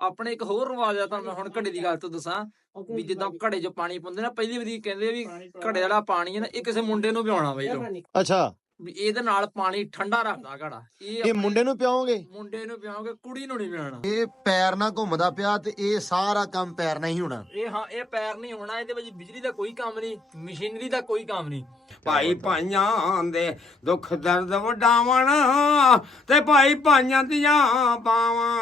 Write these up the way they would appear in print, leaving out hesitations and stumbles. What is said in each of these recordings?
ਆਪਣੇ ਇੱਕ ਹੋਰ ਰਿਵਾਜ ਆ, ਤੁਹਾਨੂੰ ਹੁਣ ਘੜੇ ਦੀ ਗੱਲ ਤੋਂ ਦੱਸਾਂ ਵੀ ਜਿੱਦਾਂ ਘੜੇ 'ਚ ਪਾਣੀ ਪਾਉਂਦੇ ਨਾ, ਪਹਿਲੀ ਵਾਰੀ ਕਹਿੰਦੇ ਵੀ ਘੜੇ ਵਾਲਾ ਪਾਣੀ ਹੈ ਨਾ ਇਹ ਕਿਸੇ ਮੁੰਡੇ ਨੂੰ ਪਿਆਉਣਾ ਬਈ ਲੋ। ਅੱਛਾ, ਵੀ ਇਹਦੇ ਨਾਲ ਪਾਣੀ ਠੰਡਾ ਰੱਖਦਾ ਘੜਾ। ਇਹ ਮੁੰਡੇ ਨੂੰ ਪਿਆਓਗੇ? ਮੁੰਡੇ ਨੂੰ ਪਿਆਓਗੇ, ਕੁੜੀ ਨੂੰ ਨਹੀਂ ਪਿਆਉਣਾ। ਇਹ ਪੈਰ ਨਾਲ ਘੁੰਮਦਾ ਪਿਆ ਤੇ ਇਹ ਸਾਰਾ ਕੰਮ ਪੈਰ ਨਾਲ ਹੀ ਹੋਣਾ। ਇਹ ਪੈਰ ਨਹੀਂ ਹੋਣਾ, ਇਹਦੇ ਵਿੱਚ ਬਿਜਲੀ ਦਾ ਕੋਈ ਕੰਮ ਨਹੀਂ, ਮਸ਼ੀਨਰੀ ਦਾ ਕੋਈ ਕੰਮ ਨਹੀਂ। ਭਾਈ ਭਾਈਆਂ ਦੇ ਦੁੱਖ ਦਰਦ ਵਡਾਵਣ ਤੇ ਭਾਈ ਭਾਈਆਂ ਦੀਆਂ ਬਾਵਾਂ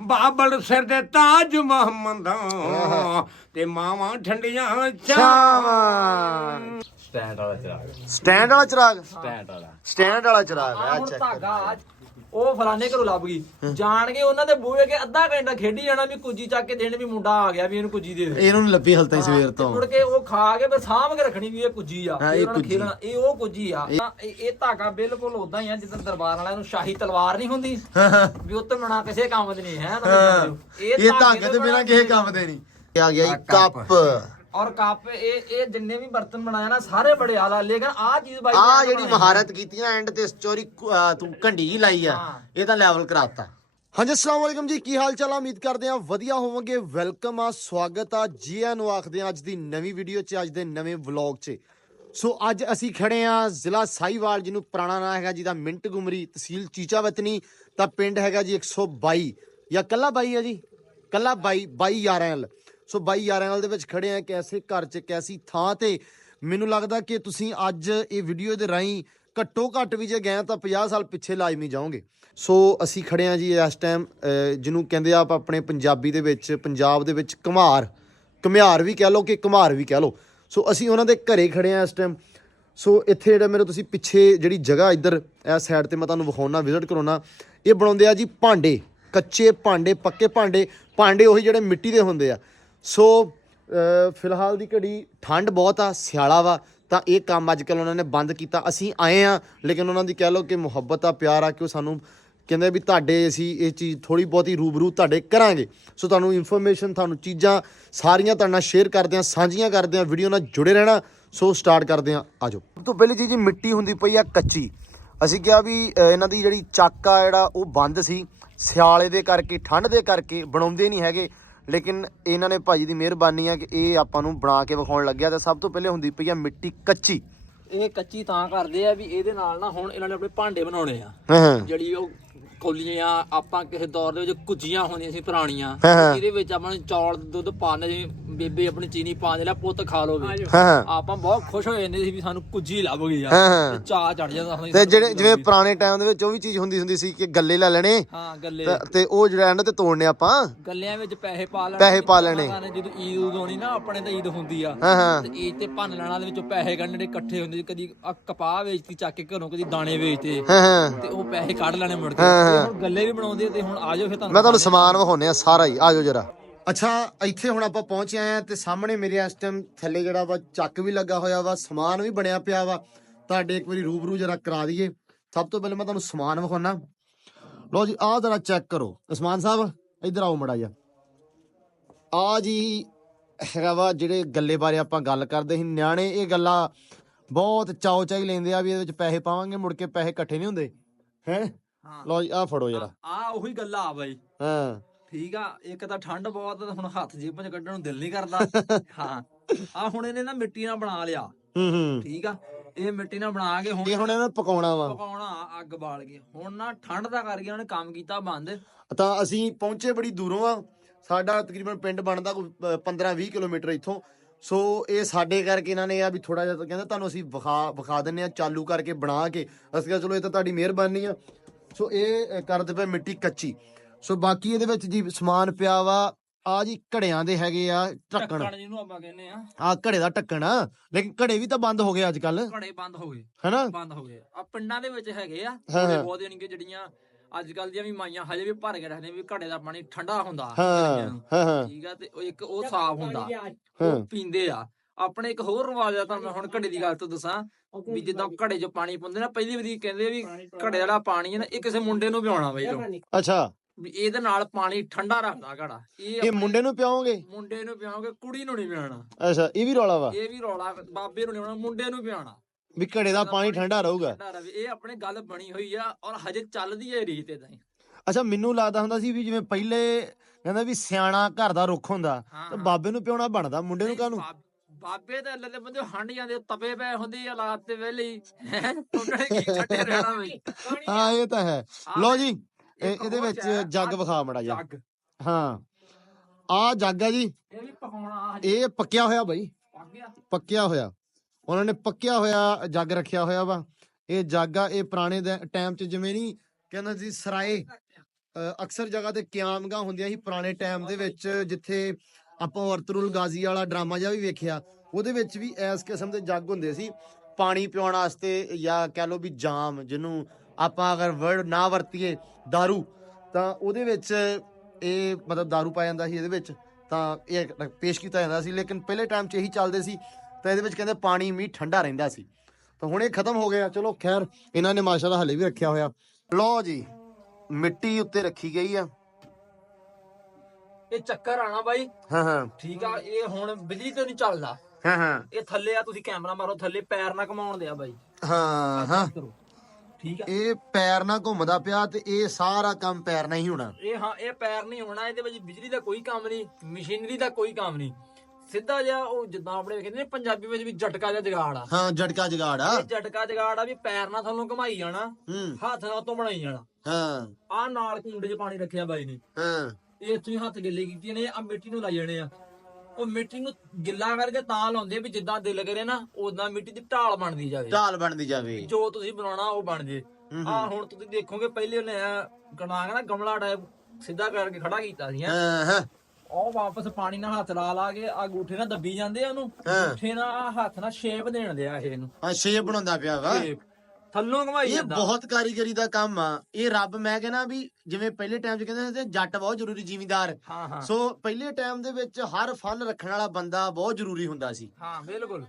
ਬਾਬਲ ਸਿਰ ਦੇ ਤਾਜ ਮੁਹੰਮਦ ਤੇ ਮਾਵਾਂ ਠੰਡੀਆਂ ਛਾਵਾਂ। ਸਟੈਂਡ ਵਾਲਾ ਚਰਾਗ, ਸਟੈਂਡ ਵਾਲਾ ਚਿਰਾਗ? ਸਟੈਂਡ ਵਾਲਾ ਚਿਰਾਗ ਹੈ। ਹੁਣ ਧਾਗਾ ਉਹ ਫਲਾਣੇ ਘਰੋਂ ਲੱਭ ਗਈ, ਜਾਣ ਕੇ ਉਹਨਾਂ ਦੇ ਬੂਹੇ ਕੇ ਅੱਧਾ ਘੰਟਾ ਖੇਡੀ ਜਾਣਾ ਵੀ ਕੁੱਜੀ ਚੱਕ ਕੇ ਦੇਣ ਵੀ ਮੁੰਡਾ ਆ ਗਿਆ ਵੀ ਇਹਨੂੰ ਕੁੱਜੀ ਦੇ ਦੇ। ਇਹਨੂੰ ਨੀ ਲੱਭੀ ਹਲਤਾ ਸਵੇਰ ਤੋਂ। ਮੁੜ ਕੇ ਉਹ ਖਾ ਕੇ ਫਿਰ ਸਾਂਭ ਕੇ ਰੱਖਣੀ ਵੀ ਇਹ ਕੁੱਜੀ ਆ, ਇਹ ਕੁੱਜੀ। ਇਹ ਉਹ ਕੁੱਜੀ ਆ। ਇਹ ਧਾਗਾ ਬਿਲਕੁਲ ਉਦਾਂ ਹੀ ਆ ਜਿੱਦਾਂ ਦਰਬਾਰ ਵਾਲਿਆਂ ਨੂੰ ਸ਼ਾਹੀ ਤਲਵਾਰ ਨਹੀਂ ਹੁੰਦੀ ਵੀ ਉੱਤੇ ਬਣਾ ਕਿਸੇ ਕੰਮ ਦੀ ਨਹੀਂ ਹੈ। ਇਹ ਧਾਗੇ ਤੇ ਬਿਨਾਂ ਕਿਸੇ ਕੰਮ ਦੇ ਨਹੀਂ। ਆ ਗਿਆ ਜੀ ਕੱਪ ਔਰ ਕੱਪ। ਇਹ ਜਿੰਨੇ ਵੀ ਬਰਤਨ ਬਣਾਇਆ ਨਾ ਸਾਰੇ ਬੜੇ ਆਲਾ, ਲੇਕਿਨ ਆਹ ਚੀਜ਼ ਬਾਈ ਆ ਜਿਹੜੀ ਮਹਾਰਤ ਕੀਤੀ ਨਾ ਐਂਡ ਤੇ ਚੋਰੀ ਤੂੰ ਘੰਡੀ ਜੀ ਲਾਈ ਆ, ਇਹ ਤਾਂ ਲੈਵਲ ਕਰਾਤਾ। ਹਾਂਜੀ, अस्सलाम वालेकुम जी, ਕੀ ਹਾਲ ਚਾਲ ਆ? ਉਮੀਦ ਕਰਦੇ ਆ ਵਧੀਆ ਹੋਵੋਗੇ। ਵੈਲਕਮ ਆ, ਸਵਾਗਤ ਆ ਜੀ ਆਇਆਂ ਨੂੰ ਆਖਦੇ ਆ ਅੱਜ ਦੀ ਨਵੀਂ ਵੀਡੀਓ 'ਚ, ਅੱਜ ਦੇ ਨਵੇਂ ਵਲੌਗ 'ਚ। ਸੋ ਅੱਜ ਅਸੀਂ ਖੜੇ ਆ ਜ਼ਿਲ੍ਹਾ ਸਾਹੀਵਾਲ, ਜਿਹਨੂੰ ਪੁਰਾਣਾ ਨਾਂ ਹੈਗਾ ਜਿਹਦਾ ਮਿੰਟ ਗੁਮਰੀ, ਤਹਿਸੀਲ ਚੀਚਾ ਵਤਨੀ, ਤਾਂ ਪਿੰਡ ਹੈਗਾ ਜੀ 122 ਜਾਂ ਕੱਲਾ 22 ਆ ਜੀ, ਕੱਲਾ 22 ਯਾਰੈਲ। ਸੋ 22 ਯਾਰੈਲ ਦੇ ਵਿੱਚ ਖੜੇ ਆ ਇੱਕ ਐਸੇ ਘਰ 'ਚ, ਇੱਕ ਐਸੀ ਥਾਂ ਤੇ ਮੈਨੂੰ ਲੱਗਦਾ ਕਿ ਤੁਸੀਂ ਅੱਜ ਇਹ ਵੀਡੀਓ ਦੇ ਰਾਹੀਂ ਘੱਟੋ ਘੱਟ ਵੀ ਜੇ ਗਏ ਤਾਂ 50 ਸਾਲ ਪਿੱਛੇ ਲਾਜ਼ਮੀ ਜਾਓਗੇ। ਸੋ ਅਸੀਂ ਖੜੇ ਆ ਜੀ ਇਸ ਟਾਈਮ ਜਿਹਨੂੰ ਕਹਿੰਦੇ ਆ ਆਪਣੇ ਪੰਜਾਬੀ ਦੇ ਵਿੱਚ, ਪੰਜਾਬ ਦੇ ਵਿੱਚ ਘੁਮਿਆਰ ਵੀ ਕਹਿ ਲਓ ਕਿ ਘੁਮਾਰ ਵੀ ਕਹਿ ਲਓ। ਸੋ ਅਸੀਂ ਉਹਨਾਂ ਦੇ ਘਰੇ ਖੜੇ ਆ ਇਸ ਟਾਈਮ। ਸੋ ਇੱਥੇ ਜਿਹੜਾ ਮੇਰੇ ਤੁਸੀਂ ਪਿੱਛੇ ਜਿਹੜੀ ਜਗ੍ਹਾ ਇੱਧਰ ਇਸ ਸਾਈਡ ਤੇ ਮੈਂ ਤੁਹਾਨੂੰ ਵਿਖਾਉਣਾ, ਵਿਜ਼ਿਟ ਕਰਾਉਣਾ, ਇਹ ਬਣਾਉਂਦੇ ਆ ਜੀ ਭਾਂਡੇ, ਕੱਚੇ ਭਾਂਡੇ, ਪੱਕੇ ਭਾਂਡੇ ਉਹੀ ਜਿਹੜੇ ਮਿੱਟੀ ਦੇ ਹੁੰਦੇ ਆ। ਸੋ ਫਿਲਹਾਲ ਦੀ ਘੜੀ ਠੰਡ ਬਹੁਤ ਆ, ਸਿਆਲਾ ਵਾ, ਤਾਂ ਇਹ ਕੰਮ ਅੱਜ ਕੱਲ੍ਹ ਉਹਨਾਂ ਨੇ ਬੰਦ ਕੀਤਾ। ਅਸੀਂ ਆਏ ਆ, ਲੇਕਿਨ ਉਹਨਾਂ ਦੀ ਕਹਿ ਲਓ ਕਿ ਮੁਹੱਬਤ ਆ, ਪਿਆਰ ਆ, ਕਿ ਉਹ ਸਾਨੂੰ ਕਹਿੰਦੇ ਵੀ ਤੁਹਾਡੇ ਅਸੀਂ ਇਹ ਚੀਜ਼ ਥੋੜ੍ਹੀ ਬਹੁਤੀ ਰੂਬਰੂ ਤੁਹਾਡੇ ਕਰਾਂਗੇ। ਸੋ ਤੁਹਾਨੂੰ ਇਨਫੋਰਮੇਸ਼ਨ, ਤੁਹਾਨੂੰ ਚੀਜ਼ਾਂ ਸਾਰੀਆਂ ਤੁਹਾਡੇ ਨਾਲ ਸ਼ੇਅਰ ਕਰਦੇ ਹਾਂ, ਸਾਂਝੀਆਂ ਕਰਦੇ ਹਾਂ, ਵੀਡੀਓ ਨਾਲ ਜੁੜੇ ਰਹਿਣਾ। ਸੋ ਸਟਾਰਟ ਕਰਦੇ ਹਾਂ, ਆ ਜਾਓ। ਸਭ ਤੋਂ ਪਹਿਲੀ ਚੀਜ਼ ਜੀ, ਮਿੱਟੀ ਹੁੰਦੀ ਪਈ ਆ ਕੱਚੀ। ਅਸੀਂ ਕਿਹਾ ਵੀ ਇਹਨਾਂ ਦੀ ਜਿਹੜੀ ਚੱਕ ਆ ਜਿਹੜਾ ਉਹ ਬੰਦ ਸੀ, ਸਿਆਲੇ ਦੇ ਕਰਕੇ, ਠੰਡ ਦੇ ਕਰਕੇ ਬਣਾਉਂਦੇ ਨਹੀਂ ਹੈਗੇ, ਲੇਕਿਨ ਇਹਨਾਂ ਨੇ ਭਾਜੀ ਦੀ ਮਿਹਰਬਾਨੀ ਆ ਕਿ ਇਹ ਆਪਾਂ ਨੂੰ ਬਣਾ ਕੇ ਵਿਖਾਉਣ ਲੱਗਿਆ। ਤਾਂ ਸਭ ਤੋਂ ਪਹਿਲੇ ਹੁੰਦੀ ਪਈ ਆ ਮਿੱਟੀ ਕੱਚੀ। ਇਹ ਕੱਚੀ ਤਾਂ ਕਰਦੇ ਆ ਵੀ ਇਹਦੇ ਨਾਲ ਨਾ ਹੁਣ ਇਹਨਾਂ ਨੇ ਆਪਣੇ ਭਾਂਡੇ ਬਣਾਉਣੇ ਆ, ਜਿਹੜੀ ਉਹ ਕੌਲੀਆਂ ਆਪਾਂ ਕਿਸੇ ਦੌਰ ਦੇ ਵਿੱਚ ਕੁੱਜੀਆਂ ਹੁੰਦੀਆਂ ਸੀ ਪੁਰਾਣੀਆਂ, ਇਹਦੇ ਵਿੱਚ ਆਪਾਂ ਨੂੰ ਚੌਲ ਦੁੱਧ ਪਾਉਂਦੇ, ਜਿਵੇਂ ਬੇਬੇ ਆਪਣੀ ਚੀਨੀ ਪਾ ਦੇ, ਪੁੱਤ ਖਾ ਲੋਗੇ, ਆਪਾਂ ਬਹੁਤ ਖੁਸ਼ ਹੋ ਜਾਂਦੇ ਸੀ ਵੀ ਸਾਨੂੰ ਕੁੱਜੀ ਲੱਭ ਗਈ ਆ, ਚਾਹ ਚੜ ਜਾਂਦਾ ਹੁੰਦਾ। ਤੇ ਜਿਹੜੇ ਜਿਵੇਂ ਪੁਰਾਣੇ ਟਾਈਮ ਦੇ ਵਿੱਚ ਉਹ ਵੀ ਚੀਜ਼ ਹੁੰਦੀ ਸੀ ਕਿ ਗੱਲੇ ਲੈ ਲੈਣੇ, ਗੱਲੇ, ਤੇ ਉਹ ਜਿਹੜਾ ਐਂਡ ਤੇ ਤੋੜਨੇ, ਆਪਾਂ ਗੱਲਿਆਂ ਵਿੱਚ ਪੈਸੇ ਪਾ ਲੈਣੇ। ਜਦੋਂ ਈਦ ਹੋਣੀ ਨਾ, ਆਪਣੇ ਤਾਂ ਈਦ ਹੁੰਦੀ ਆ, ਤੇ ਈਦ ਤੇ ਭੰਨ ਲੈਣਾ, ਦੇ ਵਿੱਚੋਂ ਪੈਸੇ ਕੱਢਣੇ ਇਕੱਠੇ ਹੁੰਦੇ ਸੀ। ਕਦੀ ਕਪਾਹ ਵੇਚਤੀ ਚੱਕ ਕੇ ਘਰੋਂ, ਕਦੀ ਦਾਣੇ ਵੇਚਤੇ, ਤੇ ਉਹ ਪੈਸੇ ਕੱਢ ਲੈਣੇ ਮੁੜ ਕੇ। ਹੁਣ ਗੱਲੇ ਵੀ ਬਣਾਉਂਦੇ। ਤੇ ਹੁਣ ਆਜੋ ਫਿਰ ਮੈਂ ਤੁਹਾਨੂੰ ਸਮਾਨ ਵਿਖਾਉਣੇ ਆ ਸਾਰਾ ਹੀ, ਆਜੋ ਜਰਾ। ਅੱਛਾ, ਇੱਥੇ ਹੁਣ ਆਪਾਂ ਪਹੁੰਚੇ ਆਏ ਆ ਤੇ ਸਾਹਮਣੇ ਮੇਰੇ ਇਸ ਟਾਈਮ ਥੱਲੇ ਜਿਹੜਾ ਵਾ ਚੱਕ ਵੀ ਲੱਗਾ ਹੋਇਆ ਵਾ, ਸਮਾਨ ਵੀ ਬਣਿਆ ਪਿਆ ਵਾ। ਤੁਹਾਡੇ ਇੱਕ ਵਾਰੀ ਰੂਬਰੂ ਜਰਾ ਕਰਾ ਦਈਏ। ਸਭ ਤੋਂ ਪਹਿਲੇ ਮੈਂ ਤੁਹਾਨੂੰ ਸਮਾਨ ਵਿਖਾਉਣਾ। ਲਓ ਜੀ, ਆਹ ਜਰਾ ਚੈੱਕ ਕਰੋ। ਉਸਮਾਨ ਸਾਹਿਬ ਇੱਧਰ ਆਓ ਮੜਾ ਜਾ। ਆ ਜੀ ਹੈਗਾ ਵਾ, ਜਿਹੜੇ ਗੱਲੇ ਬਾਰੇ ਆਪਾਂ ਗੱਲ ਕਰਦੇ ਸੀ, ਨਿਆਣੇ ਇਹ ਗੱਲਾਂ ਬਹੁਤ ਚਾਓ ਚਾਈ ਲੈਂਦੇ ਆ ਵੀ ਇਹਦੇ ਵਿੱਚ ਪੈਸੇ ਪਾਵਾਂਗੇ, ਮੁੜ ਕੇ ਪੈਸੇ ਇਕੱਠੇ ਨਹੀਂ ਹੁੰਦੇ ਹੈ। ਲਓ ਜੀ, ਆਹ ਫੜੋ ਜਰਾ। ਆ ਉਹੀ ਗੱਲਾਂ ਆ ਬਾਈ। ਹਾਂ, ਠੀਕ ਆ। ਇੱਕ ਤਾਂ ਠੰਡ ਬਹੁਤ, ਹੁਣ ਹੱਥ ਜੇਬਾਂ ਚ ਕੱਢਣ ਨੂੰ ਦਿਲ ਨਹੀਂ ਕਰਦਾ। ਹਾਂ, ਆ ਹੁਣ ਇਹਨੇ ਨਾ ਮਿੱਟੀ ਨਾਲ ਬਣਾ ਲਿਆ। ਠੀਕ ਆ, ਇਹ ਮਿੱਟੀ ਨਾਲ ਬਣਾ ਕੇ ਹੁਣ ਇਹਨੂੰ ਪਕਾਉਣਾ ਵਾ, ਅੱਗ ਬਾਲ ਕੇ। ਹੁਣ ਨਾ ਠੰਡ ਦਾ ਕਰਕੇ ਉਹਨੇ ਕੰਮ ਕੀਤਾ ਬੰਦ। ਤਾਂ ਅਸੀਂ ਪਹੁੰਚੇ ਬੜੀ ਦੂਰੋਂ ਆ, ਸਾਡਾ ਤਕਰੀਬਨ ਪਿੰਡ ਬਣਦਾ ਕੋਈ 15-20 ਕਿਲੋਮੀਟਰ ਇੱਥੋਂ। ਸੋ ਇਹ ਸਾਡੇ ਕਰਕੇ ਇਹਨਾਂ ਨੇ ਆ ਵੀ ਥੋੜਾ ਜਿਹਾ ਕਹਿੰਦਾ ਤੁਹਾਨੂੰ ਅਸੀਂ ਵਿਖਾ ਦਿੰਦੇ ਆ, ਚਾਲੂ ਕਰਕੇ ਬਣਾ ਕੇ। ਅਸੀਂ ਕਿਹਾ ਚਲੋ ਇਹ ਤਾਂ ਤੁਹਾਡੀ ਮਿਹਰਬਾਨੀ ਆ। ਸੋ ਇਹ ਕਰਦੇ ਪਏ ਮਿੱਟੀ ਕੱਚੀ। ਸੋ ਬਾਕੀ ਇਹਦੇ ਵਿੱਚ ਜੀ ਸਮਾਨ ਪਿਆ ਵਾ। ਆ ਜੀ ਘੜਿਆਂ ਦੇ ਹੈਗੇ ਆ ਢੱਕਣ, ਜਿਹਨੂੰ ਆਪਾਂ ਕਹਿੰਦੇ ਆ ਘੜੇ ਦਾ ਢੱਕਣ ਆ, ਲੇਕਿਨ ਘੜੇ ਵੀ ਤਾਂ ਬੰਦ ਹੋ ਗਏ ਅੱਜ ਕੱਲ। ਘੜੇ ਬੰਦ ਹੋ ਗਏ, ਹਨਾ, ਬੰਦ ਹੋ ਗਏ। ਆ ਪਿੰਡਾਂ ਦੇ ਵਿੱਚ ਹੈਗੇ ਆ ਬਹੁਤ, ਯਾਨੀ ਕਿ ਜਿਹੜੀਆਂ ਅੱਜ ਕੱਲ ਦੀਆਂ ਵੀ ਮਾਈਆਂ ਹਜੇ ਵੀ ਭਰ ਕੇ ਰੱਖਦੇ ਵੀ ਘੜੇ ਦਾ ਪਾਣੀ ਠੰਡਾ ਹੁੰਦਾ। ਠੀਕ ਆ, ਤੇ ਇੱਕ ਉਹ ਸਾਫ਼ ਹੁੰਦਾ, ਉਹ ਪੀਂਦੇ ਆ। ਆਪਣੇ ਇੱਕ ਹੋਰ ਰਿਵਾਜ ਆ, ਤੁਹਾਨੂੰ ਹੁਣ ਘੜੇ ਦੀ ਗੱਲ ਤੋਂ ਦੱਸਾਂ ਵੀ ਜਿੱਦਾਂ ਘੜੇ 'ਚ ਪਾਣੀ ਪਾਉਂਦੇ ਨਾ, ਪਹਿਲੀ ਵਾਰੀ ਕਹਿੰਦੇ ਵੀ ਘੜੇ ਵਾਲਾ ਪਾਣੀ ਹੈ ਨਾ ਇਹ ਕਿਸੇ ਮੁੰਡੇ ਨੂੰ ਪਿਆਉਣਾ ਬਈ ਲੋ। ਅੱਛਾ, ਵੀ ਇਹਦੇ ਨਾਲ ਪਾਣੀ ਠੰਡਾ ਰੱਖਦਾ ਘੜਾ। ਇਹ ਮੁੰਡੇ ਨੂੰ ਪਿਆਓਗੇ? ਮੁੰਡੇ ਨੂੰ ਪਿਆਓਗੇ, ਕੁੜੀ ਨੂੰ ਨਹੀਂ ਪਿਆਉਣਾ। ਅੱਛਾ, ਇਹ ਵੀ ਰੌਲਾ ਵਾ? ਇਹ ਵੀ ਰੌਲਾ, ਬਾਬੇ ਨੂੰ ਲਿਆਉਣਾ, ਮੁੰਡੇ ਨੂੰ ਪਿਆਉਣਾ ਵੀ ਘੜੇ ਦਾ ਪਾਣੀ ਠੰਡਾ ਰਹੂਗਾ। ਇਹ ਆਪਣੇ ਗੱਲ ਬਣੀ ਹੋਈ ਆ, ਔਰ ਹਜੇ ਚੱਲਦੀ ਹੈ ਰੀਤ ਏਦਾਂ ਹੀ। ਅੱਛਾ ਮੈਨੂੰ ਲੱਗਦਾ ਹੁੰਦਾ ਸੀ ਵੀ ਜਿਵੇਂ ਪਹਿਲੇ ਕਹਿੰਦਾ ਵੀ ਸਿਆਣਾ ਘਰ ਦਾ ਰੁੱਖ ਹੁੰਦਾ ਤੇ ਬਾਬੇ ਨੂੰ ਪਿਉਣਾ ਬਣਦਾ ਮੁੰਡੇ ਨੂੰ ਕਾਹਨੂੰ ਬਾਬੇ ਤੇ ਅੱਲੇ ਦੇ ਬੰਦੇ ਹੰਡ ਜਾਂਦੇ ਤਪੇ ਪਏ ਹੁੰਦੇ ਆ ਲਾਤ ਤੇ ਵੇਲੇ ਉਹਨਾਂ ਨੇ ਕੀ ਛੱਡੇ ਰਹਿਣਾ ਬਈ। ਹਾਂ ਇਹ ਤਾਂ ਹੈ। ਲਓ ਜੀ ਇਹਦੇ ਵਿੱਚ ਜੱਗ ਵਿਖਾ ਮੜਾ ਜਾ। ਹਾਂ ਆ ਜੱਗ ਆ ਜੀ, ਇਹ ਵੀ ਪਕਾਉਣਾ, ਇਹ ਪੱਕਿਆ ਹੋਇਆ ਬਾਈ, ਪੱਕਿਆ ਹੋਇਆ। ਉਹਨਾਂ ਨੇ ਪੱਕਿਆ ਹੋਇਆ ਜੱਗ ਰੱਖਿਆ ਹੋਇਆ ਵਾ। ਇਹ ਜੱਗ ਆ, ਇਹ ਪੁਰਾਣੇ ਟਾਈਮ 'ਚ ਜਿਵੇਂ ਨਹੀਂ ਕਹਿੰਦਾ ਸੀ ਸਰਾਏ, ਅਕਸਰ ਜਗ੍ਹਾ ਤੇ ਕਿਆਮਗਾਂ ਹੁੰਦੀਆਂ ਸੀ ਪੁਰਾਣੇ ਟਾਈਮ ਦੇ ਵਿੱਚ, ਜਿੱਥੇ ਆਪਾਂ ਵਰਤਰੁਲ ਗਾਜ਼ੀ ਵਾਲਾ ਡਰਾਮਾ ਜਿਹਾ ਵੀ ਵੇਖਿਆ, ਉਹਦੇ ਵਿੱਚ ਵੀ ਇਸ ਕਿਸਮ ਦੇ ਜੱਗ ਹੁੰਦੇ ਸੀ ਪਾਣੀ ਪਿਉਣ ਵਾਸਤੇ, ਜਾਂ ਕਹਿ ਲਓ ਵੀ ਜਾਮ, ਜਿਹਨੂੰ ਆਪਾਂ ਅਗਰ ਵਰਡ ਨਾ ਵਰਤੀਏ दारू, ਤਾਂ ਉਹਦੇ ਵਿੱਚ ਇਹ ਮਤਲਬ दारू ਪਾਇਆ ਜਾਂਦਾ ਸੀ ਇਹਦੇ ਵਿੱਚ, ਤਾਂ ਇਹ ਪੇਸ਼ ਕੀਤਾ ਜਾਂਦਾ ਸੀ। ਲੇਕਿਨ ਪਹਿਲੇ ਟਾਈਮ 'ਚ ਇਹੀ ਚੱਲਦੇ ਸੀ, ਤਾਂ ਇਹਦੇ ਵਿੱਚ ਕਹਿੰਦੇ ਪਾਣੀ ਵੀ ਠੰਡਾ ਰਹਿੰਦਾ ਸੀ। ਤਾਂ ਹੁਣ ਇਹ ਖਤਮ ਹੋ ਗਿਆ, ਚਲੋ ਖੈਰ ਇਹਨਾਂ ਨੇ ਮਾਸ਼ਾਅੱਲਾ ਹਲੇ ਵੀ ਰੱਖਿਆ ਹੋਇਆ। ਲਓ ਜੀ ਮਿੱਟੀ ਉੱਤੇ ਰੱਖੀ ਗਈ ਆ, ਇਹ ਚੱਕਰ ਆਣਾ ਬਾਈ। ਹਾਂ ਠੀਕ ਆ, ਇਹ ਹੁਣ ਬਿਜਲੀ ਤੇ ਨਹੀਂ ਚੱਲਦਾ। ਹਾਂ ਇਹ ਥੱਲੇ ਆ, ਤੁਸੀਂ ਕੈਮਰਾ ਮਾਰੋ ਥੱਲੇ, ਪੈਰ ਨਾ ਘਮਾਉਣ ਦਿਆ ਬਾਈ। ਹਾਂ ਠੀਕ ਆ, ਇਹ ਪੈਰ ਨਾਲ ਘੁੰਮਦਾ ਪਿਆ ਤੇ ਇਹ ਸਾਰਾ ਕੰਮ ਪੈਰ ਨਾਲ ਹੀ ਹੋਣਾ। ਇਹ ਪੈਰ ਨਹੀਂ ਹੋਣਾ, ਇਹਦੇ ਵਿੱਚ ਬਿਜਲੀ ਦਾ ਕੋਈ ਕੰਮ ਨਹੀਂ, ਮਸ਼ੀਨਰੀ ਦਾ ਕੋਈ ਕੰਮ ਨਹੀਂ, ਸਿੱਧਾ ਜਿਹਾ ਉਹ ਜਿੱਦਾਂ ਆਪਣੇ ਕਹਿੰਦੇ ਨੇ ਪੰਜਾਬੀ ਵਿੱਚ ਵੀ ਝਟਕਾ ਜਿਹਾ ਜਗਾੜ ਆ। ਹਾਂ ਝਟਕਾ ਜਗਾੜ ਆ, ਇਹ ਝਟਕਾ ਜਗਾੜ ਆ ਵੀ ਪੈਰ ਨਾਲ ਤੁਹਾਨੂੰ ਘਮਾਈ ਜਾਣਾ, ਹੱਥ ਨਾਲ ਤੋਂ ਬਣਾਈ ਜਾਣਾ। ਹਾਂ ਆ ਨਾਲ ਕੁੰਡੇ 'ਚ ਪਾਣੀ ਰੱਖਿਆ ਬਾਈ ਨੇ, ਹਾਂ ਇਹ ਇੱਥੋਂ ਹੀ ਹੱਥ ਗਿੱਲੇ ਕੀਤੀਆਂ ਨੇ, ਆ ਮਿੱਟੀ ਨੂੰ ਲਾਈ ਜਾਣੇ ਆ। ਉਹ ਮਿੱਟੀ ਨੂੰ ਗਿੱਲਾ ਕਰਕੇ ਤਾਂ ਲਾਉਂਦੇ ਵੀ ਜਿੱਦਾਂ ਦਿਲ ਕਰੇ ਨਾ ਉਦਾਂ ਮਿੱਟੀ ਦੀ ਢਾਲ ਬਣਦੀ ਜਾਵੇ, ਢਾਲ ਬਣਦੀ ਜਾਵੇ, ਜੋ ਤੁਸੀਂ ਬਣਾਉਣਾ ਉਹ ਬਣ ਜੇ। ਆ ਹੁਣ ਤੁਸੀਂ ਦੇਖੋਗੇ ਪਹਿਲੇ ਉਹਨੇ ਕਣਾਂਗ ਨਾ ਗਮਲਾ ਟਾਈਪ ਸਿੱਧਾ ਕਰਕੇ ਖੜਾ ਕੀਤਾ ਸੀ, ਹਾਂ ਉਹ ਵਾਪਸ ਪਾਣੀ ਨਾਲ ਹੱਥ ਲਾ ਕੇ ਆ ਗੂਠੇ ਨਾਲ ਦੱਬੀ ਜਾਂਦੇ ਆ ਉਹਨੂੰ, ਗੂਠੇ ਨਾਲ ਹੱਥ ਨਾਲ ਸ਼ੇਪ ਦੇਣ ਦਿਆ ਇਹਨੂੰ, ਹਾਂ ਸ਼ੇਪ ਬਣਾਉਂਦਾ ਪਿਆ ਵਾ, ਥੱਲੋਂ ਘਮਾਈ ਇਹ ਜਾਂਦਾ। ਬਹੁਤ ਕਾਰੀਗਰੀ ਦਾ ਕੰਮ ਆ ਇਹ। ਰੱਬ ਮੈਂ ਕਹਿੰਦਾ ਵੀ ਜਿਵੇਂ ਪਹਿਲੇ ਟਾਈਮ 'ਚ ਕਹਿੰਦੇ ਸੀ ਜੱਟ ਬਹੁਤ ਜ਼ਰੂਰੀ, ਜ਼ਿਮੀਂਦਾਰ, ਸੋ ਪਹਿਲੇ ਟਾਈਮ ਦੇ ਵਿੱਚ ਹਰ ਫਨ ਰੱਖਣ ਵਾਲਾ ਬੰਦਾ ਬਹੁਤ ਜ਼ਰੂਰੀ ਹੁੰਦਾ ਸੀ। ਹਾਂ ਬਿਲਕੁਲ,